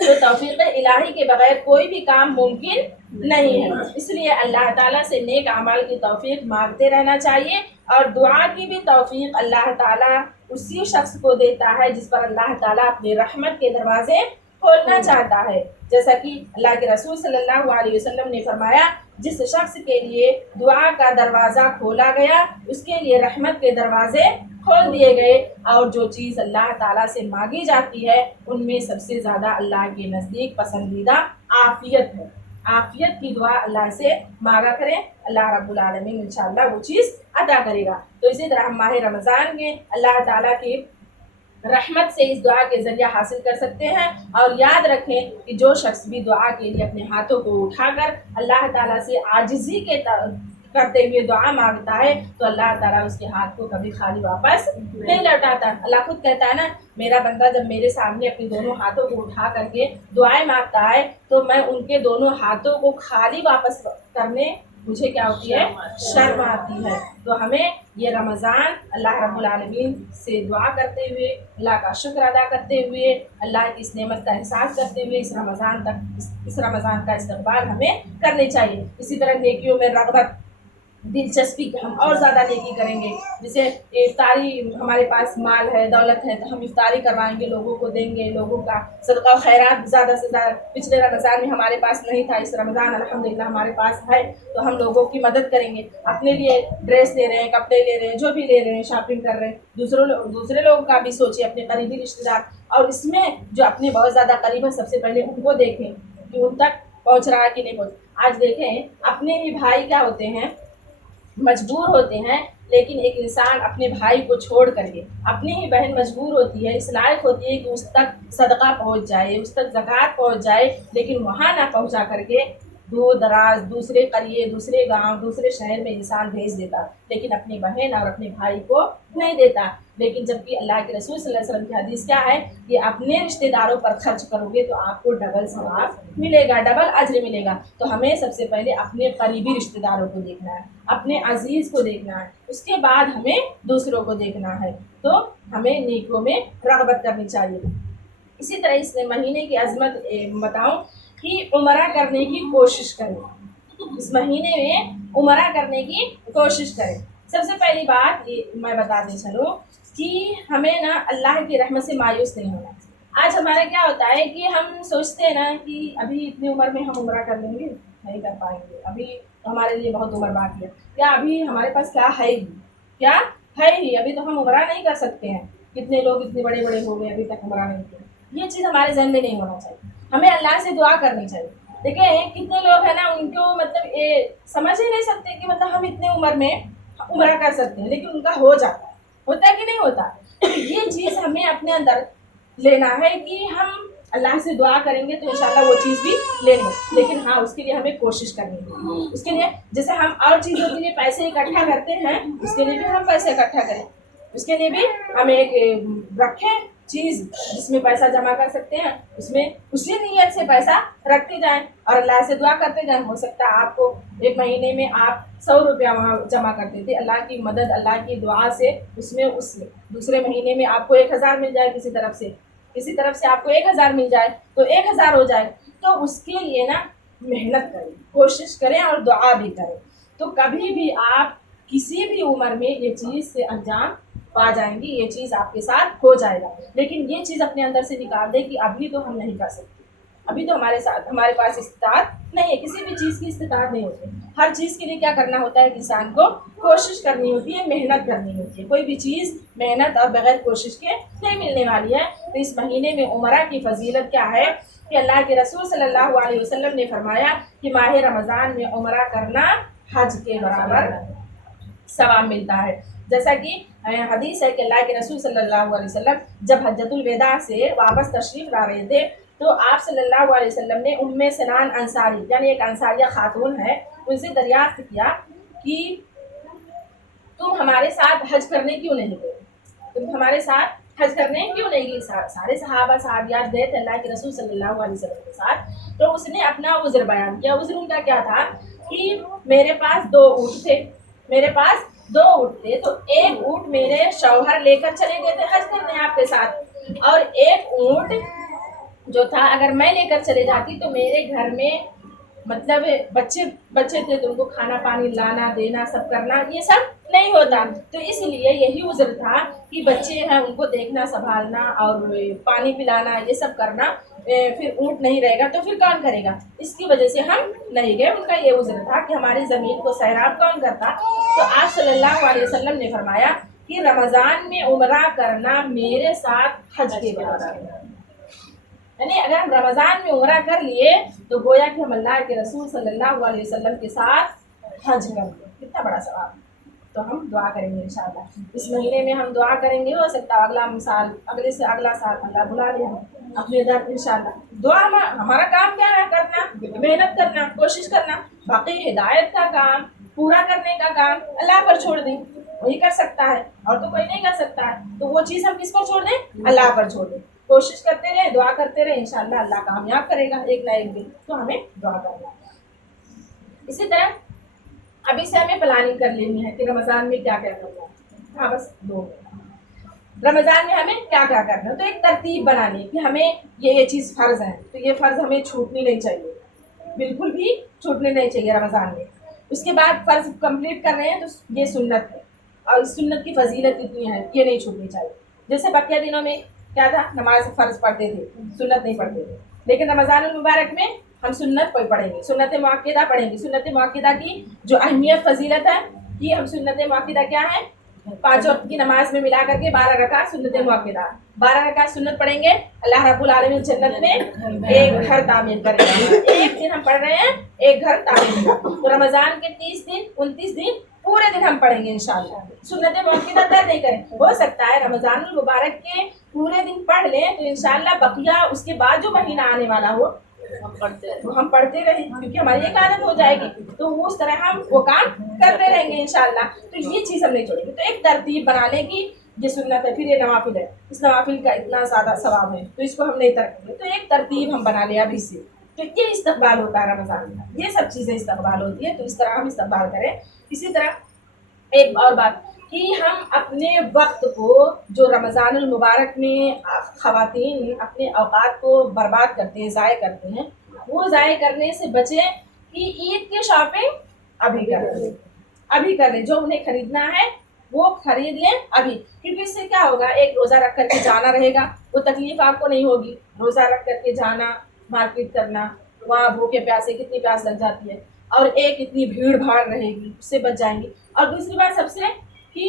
تو توفیق الہی کے بغیر کوئی بھی کام ممکن نہیں ہے، اس لیے اللہ تعالیٰ سے نیک اعمال کی توفیق مانگتے رہنا چاہیے، اور دعا کی بھی توفیق اللہ تعالیٰ اسی شخص کو دیتا ہے جس پر اللہ تعالیٰ اپنی رحمت کے دروازے کھولنا چاہتا ہے، جیسا کہ اللہ کے رسول صلی اللہ علیہ وسلم نے فرمایا، جس شخص کے لیے دعا کا دروازہ کھولا گیا اس کے لیے رحمت کے دروازے کھول دیے گئے، اور جو چیز اللہ تعالیٰ سے مانگی جاتی ہے ان میں سب سے زیادہ اللہ کے نزدیک پسندیدہ عافیت ہے، عافیت کی دعا اللہ سے مانگا کریں، اللہ رب العالمین انشاءاللہ وہ چیز عطا کرے گا، تو اسی طرح ہم ماہ رمضان میں اللہ تعالیٰ کی رحمت سے اس دعا کے ذریعہ حاصل کر سکتے ہیں، اور یاد رکھیں کہ جو شخص بھی دعا کے لیے اپنے ہاتھوں کو اٹھا کر اللہ تعالیٰ سے عاجزی کے کرتے ہوئے دعا مانگتا ہے تو اللہ تعالیٰ اس کے ہاتھ کو کبھی خالی واپس نہیں لوٹاتا، اللہ خود کہتا ہے نا، میرا بندہ جب میرے سامنے اپنے دونوں ہاتھوں کو اٹھا کر کے دعائیں مانگتا ہے تو میں ان کے دونوں ہاتھوں کو خالی واپس کرنے مجھے کیا ہوتی ہے، شرم آتی ہے، تو ہمیں یہ رمضان اللہ رب العالمین سے دعا کرتے ہوئے، اللہ کا شکر ادا کرتے ہوئے، اللہ کی اس نعمت کا احساس کرتے ہوئے اس رمضان تک اس رمضان کا استقبال ہمیں کرنے چاہیے، اسی طرح نیکیوں میں رغبت دلچسپی کہ ہم اور زیادہ نیکی کریں گے. جیسے افطاری ہمارے پاس مال ہے دولت ہے تو ہم افطاری کروائیں گے, لوگوں کو دیں گے, لوگوں کا صدقہ و خیرات زیادہ سے زیادہ. پچھلے رمضان میں ہمارے پاس نہیں تھا, اس رمضان الحمدللہ ہمارے پاس ہے تو ہم لوگوں کی مدد کریں گے. اپنے لیے ڈریس لے رہے ہیں, کپڑے لے رہے ہیں, جو بھی لے رہے ہیں, شاپنگ کر رہے ہیں, دوسرے لوگوں کا بھی سوچیں, اپنے قریبی رشتے دار. اور اس میں جو اپنے بہت زیادہ قریب ہے سب سے پہلے ان کو دیکھیں کہ ان تک پہنچ رہا ہے کہ نہیں پہنچ. آج دیکھیں اپنے ہی بھائی کیا ہوتے ہیں, مجبور ہوتے ہیں, لیکن ایک انسان اپنے بھائی کو چھوڑ کر کے, اپنی ہی بہن مجبور ہوتی ہے, اس لائق ہوتی ہے کہ اس تک صدقہ پہنچ جائے, اس تک زکوٰۃ پہنچ جائے, لیکن وہاں نہ پہنچا کر کے دور دراز دوسرے قریے, دوسرے گاؤں, دوسرے شہر میں انسان بھیج دیتا, لیکن اپنی بہن اور اپنے بھائی کو نہیں دیتا. لیکن جبکہ اللہ کے رسول صلی اللہ علیہ وسلم کی حدیث کیا ہے کہ اپنے رشتے داروں پر خرچ کرو گے تو آپ کو ڈبل ثواب ملے گا, ڈبل اجر ملے گا. تو ہمیں سب سے پہلے اپنے قریبی رشتے داروں کو دیکھنا ہے, اپنے عزیز کو دیکھنا ہے, اس کے بعد ہمیں دوسروں کو دیکھنا ہے. تو ہمیں نیکیوں میں رغبت کرنی چاہیے. اسی طرح اس مہینے کی عظمت بتاؤں کہ عمرہ کرنے کی کوشش کریں. اس مہینے میں عمرہ کرنے کی کوشش کریں. سب سے پہلی بات یہ میں بتاتے چلوں کہ ہمیں نا اللہ کی رحمت سے مایوس نہیں ہونا. آج ہمارا کیا ہوتا ہے کہ ہم سوچتے ہیں نا کہ ابھی اتنی عمر میں ہم عمرہ کر لیں گے, نہیں کر پائیں گے, ابھی ہمارے لیے بہت عمر باقی ہے, یا ابھی ہمارے پاس کیا ہے ہی, ابھی تو ہم عمرہ نہیں کر سکتے ہیں. کتنے لوگ اتنے بڑے بڑے ہو گئے ابھی تک عمرہ نہیں کیا. یہ چیز ہمارے ذہن میں نہیں ہونا چاہیے. ہمیں اللہ سے دعا کرنی چاہیے. دیکھیں کتنے لوگ ہیں نا ان کو مطلب سمجھ ہی نہیں سکتے کہ مطلب ہم اتنے عمر میں عمرہ کر سکتے ہیں, لیکن ان کا ہو جاتا ہے. ہوتا ہے کہ نہیں ہوتا؟ یہ چیز ہمیں اپنے اندر لینا ہے کہ ہم اللہ سے دعا کریں گے تو انشاءاللہ وہ چیز بھی لیں گے, لیکن ہاں اس کے لیے ہمیں کوشش کرنی ہے. اس کے لیے جیسے ہم اور چیزوں کے لیے پیسے اکٹھا کرتے ہیں, اس کے لیے بھی ہم پیسے اکٹھا کریں. اس کے لیے بھی ہم ایک رکھیں چیز جس میں پیسہ جمع کر سکتے ہیں, اس میں اسی نیت سے پیسا رکھتے جائیں اور اللہ سے دعا کرتے جائیں. ہو سکتا ہے آپ کو ایک مہینے میں آپ 100 روپیہ وہاں جمع کرتے تھے, اللہ کی مدد اللہ کی دعا سے اس دوسرے مہینے میں آپ کو 1000 مل جائے, کسی طرف سے آپ کو 1000 مل جائے تو 1000 ہو جائے. تو اس کے لیے نا محنت کریں, کوشش کریں اور دعا بھی کریں. تو کبھی بھی آپ کسی بھی عمر میں یہ چیز سے انجام پا جائیں گی, یہ چیز آپ کے ساتھ ہو جائے گا. لیکن یہ چیز اپنے اندر سے نکال دیں کہ ابھی تو ہم نہیں کر سکتے, ابھی تو ہمارے پاس استطاعت نہیں ہے. کسی بھی چیز کی استطاعت نہیں ہوتی. ہر چیز کے لیے کیا کرنا ہوتا ہے کہ انسان کو کوشش کرنی ہوتی ہے, محنت کرنی ہوتی ہے. کوئی بھی چیز محنت اور بغیر کوشش کے نہیں ملنے والی ہے. تو اس مہینے میں عمرہ کی فضیلت کیا ہے کہ اللہ کے رسول صلی اللہ علیہ وسلم نے فرمایا کہ ماہ رمضان میں عمرہ کرنا حج کے برابر ثواب ملتا ہے. جیسا کہ حدیث ہے کہ اللہ کے رسول صلی اللہ علیہ وسلم جب حجۃ الوداع سے واپس تشریف لا رہے تھے تو آپ صلی اللہ علیہ وسلم نے ام سنان انصاری یعنی ایک انصاریہ خاتون ہے, ان سے دریافت کیا کہ تم ہمارے ساتھ حج کرنے کیوں نہیں گئے, تم ہمارے ساتھ حج کرنے کیوں نہیں گئی. سارے صحابہ صحابیات گئے تھے اللہ کے رسول صلی اللہ علیہ وسلم کے ساتھ. تو اس نے اپنا عذر بیان کیا. عذر ان کا کیا تھا کہ میرے پاس 2 اونٹ تھے, تو ایک اونٹ میرے شوہر لے کر چلے گئے تھے حج کرنے آپ کے ساتھ, اور ایک اونٹ جو تھا اگر میں لے کر چلے جاتی تو میرے گھر میں مطلب بچے تھے تو ان کو کھانا پانی لانا دینا سب کرنا یہ سب نہیں ہوتا. تو اس لیے یہی عذر تھا کہ بچے ہیں ان کو دیکھنا سنبھالنا اور پانی پلانا یہ سب کرنا, پھر اونٹ نہیں رہے گا تو پھر کون کرے گا, اس کی وجہ سے ہم نہیں گئے. ان کا یہ عذر تھا کہ ہماری زمین کو سیراب کون کرتا. تو آپ صلی اللہ علیہ وسلم نے فرمایا کہ رمضان میں عمرہ کرنا میرے ساتھ حج کے برابر ہے. یعنی اگر ہم رمضان میں عمرہ کر لیے تو گویا کہ ہم اللہ کے رسول صلی اللہ علیہ وسلم کے ساتھ حج کر لیں. کتنا بڑا ثواب. تو ہم دعا کریں گے انشاءاللہ. اس مہینے میں ہم دعا کریں گے, ہو سکتا ہے اگلے سے اگلا سال اللہ بلا لے ہم اپنے در انشاءاللہ. دعا ہمارا کام کیا ہے, کرنا, محنت کرنا, کوشش کرنا. باقی ہدایت کا کام, پورا کرنے کا کام اللہ پر چھوڑ دیں, وہی کر سکتا ہے اور تو کوئی نہیں کر سکتا ہے. تو وہ چیز ہم کس پر چھوڑ دیں, اللہ پر چھوڑ دیں. کوشش کرتے رہے, دعا کرتے رہے, انشاءاللہ اللہ کامیاب کرے گا ایک نہ ایک دن. تو ہمیں دعا کرنا. اسی طرح ابھی سے ہمیں پلاننگ کر لینی ہے کہ رمضان میں کیا کیا کرنا ہے. ہاں بس 2 رمضان میں ہمیں کیا کیا کرنا ہے. تو ایک ترتیب بنانی ہے کہ ہمیں یہ چیز فرض ہے, تو یہ فرض ہمیں چھوٹنی نہیں چاہیے, بالکل بھی چھوٹنی نہیں چاہیے رمضان میں. اس کے بعد فرض کمپلیٹ کر رہے ہیں تو یہ سنت ہے، اور اس سنت کی فضیلت اتنی ہے یہ نہیں چھوڑنی چاہیے. جیسے بقیہ دنوں میں کیا تھا، نماز فرض پڑھتے تھے، سنت نہیں پڑھتے تھے، لیکن رمضان المبارک میں ہم سنت کوئی پڑھیں گے، سنت مؤکدہ پڑھیں گے. سنت مؤکدہ کی جو اہمیت فضیلت ہے کہ ہم سنت مؤکدہ کیا ہے، 5 وقت کی نماز میں ملا کر کے 12 رکعت سنت مؤکدہ، 12 رکعت سنت پڑھیں گے. اللہ رب العالمین جنت میں ایک گھر تعمیر کریں گے. ایک دن ہم پڑھ رہے ہیں ایک گھر تعمیر کا. تو رمضان کے 30 دن 29 دن پورے دن ہم پڑھیں گے انشاءاللہ. سنت مؤکدہ طے نہیں کریں، ہو سکتا ہے رمضان المبارک کے پورے دن پڑھ لیں تو انشاءاللہ بقیہ اس کے بعد جو مہینہ آنے والا ہو ہم پڑھتے رہیں، کیونکہ ہماری ایک عادت ہو جائے گی تو اس طرح ہم وہ کام کرتے رہیں گے انشاءاللہ. تو یہ چیز ہم نہیں چھوڑیں گے. تو ایک ترتیب بنا لیں کہ یہ سنت ہے پھر یہ نوافل ہے، اس نوافل کا اتنا زیادہ ثواب ہے تو اس کو ہم نہیں ترک گے. تو ایک ترتیب ہم بنا لیں ابھی سے. تو یہ استقبال ہوتا ہے رمضان کا، یہ سب چیزیں استقبال ہوتی ہے. تو اس طرح ہم استقبال کریں. اسی طرح ایک اور بات کہ ہم اپنے وقت کو جو رمضان المبارک میں خواتین اپنے اوقات کو برباد کرتے ہیں، ضائع کرتے ہیں، وہ ضائع کرنے سے بچیں کہ عید کی شاپنگ ابھی کر لیں، ابھی کر لیں. جو انہیں خریدنا ہے وہ خرید لیں ابھی، کیونکہ اس سے کیا ہوگا، ایک روزہ رکھ کر کے جانا رہے گا، وہ تکلیف آپ کو نہیں ہوگی. روزہ رکھ کر کے جانا، مارکیٹ کرنا، وہاں بھوکے پیاسے کتنی پیاس لگ جاتی ہے، اور ایک اتنی بھیڑ بھاڑ رہے گی، اس سے بچ جائیں گے. اور دوسری بات سب سے کہ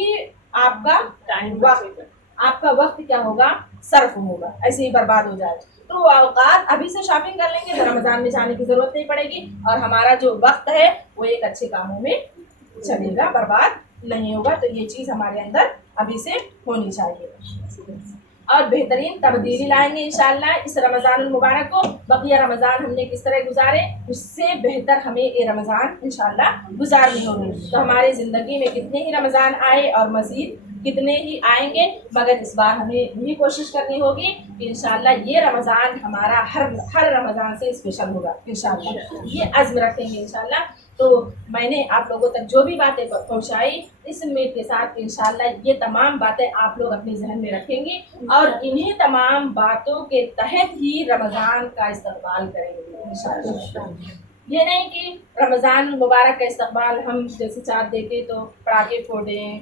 آپ کا وقت، آپ کا وقت کیا ہوگا، صرف ہوگا، ایسے ہی برباد ہو جائے. تو وہ اوقات ابھی سے شاپنگ کر لیں گے تو رمضان میں جانے کی ضرورت نہیں پڑے گی، اور ہمارا جو وقت ہے وہ ایک اچھے کاموں میں چلے گا، برباد نہیں ہوگا. تو یہ چیز ہمارے اندر ابھی سے ہونی چاہیے. اور بہترین تبدیلی لائیں گے انشاءاللہ اس رمضان المبارک کو. بقیہ رمضان ہم نے کس طرح گزارے، اس سے بہتر ہمیں یہ رمضان انشاءاللہ گزارنی ہوگی. تو ہماری زندگی میں کتنے ہی رمضان آئے اور مزید کتنے ہی آئیں گے، مگر اس بار ہمیں یہی کوشش کرنی ہوگی کہ انشاءاللہ یہ رمضان ہمارا ہر رمضان سے اسپیشل ہوگا انشاءاللہ. یہ عزم رکھیں گے انشاءاللہ. تو میں نے آپ لوگوں تک جو بھی باتیں پہنچائی اس امید کے ساتھ کہ انشاءاللہ یہ تمام باتیں آپ لوگ اپنے ذہن میں رکھیں گی، اور انہیں تمام باتوں کے تحت ہی رمضان کا استقبال کریں گے انشاءاللہ. یہ نہیں کہ رمضان المبارک کا استقبال ہم جیسے چاند دیکھیں تو پڑاخے پھوڑیں،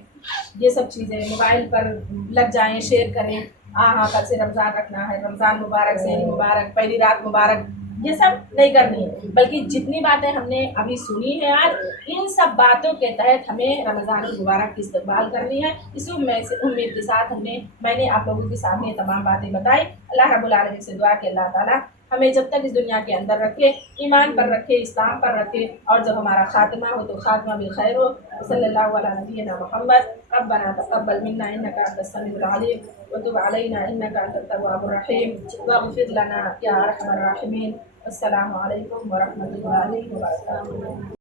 یہ سب چیزیں موبائل پر لگ جائیں، شیئر کریں، ہاں کل سے رمضان رکھنا ہے، رمضان مبارک، سے مبارک، پہلی رات مبارک، یہ سب نہیں کرنی ہے. بلکہ جتنی باتیں ہم نے ابھی سنی ہیں آج، ان سب باتوں کے تحت ہمیں رمضان المبارک کی استقبال کرنی ہے. اسی امید کے ساتھ میں نے آپ لوگوں کے سامنے تمام باتیں بتائی. اللہ رب العالمین سے دعا کہ اللہ تعالیٰ ہمیں جب تک اس دنیا کے اندر رکھے، ایمان پر رکھے، اسلام پر رکھے، اور جب ہمارا خاتمہ ہو تو خاتمہ بالخیر ہو. صلی اللہ علیہ نبینا محمد. ربنا تقبل منا انك انت السميع العليم وتب علينا انك انت التواب الرحيم واغفر لنا يا ارحم الراحمين. السلام علیکم ورحمۃ اللہ وبرکاتہ.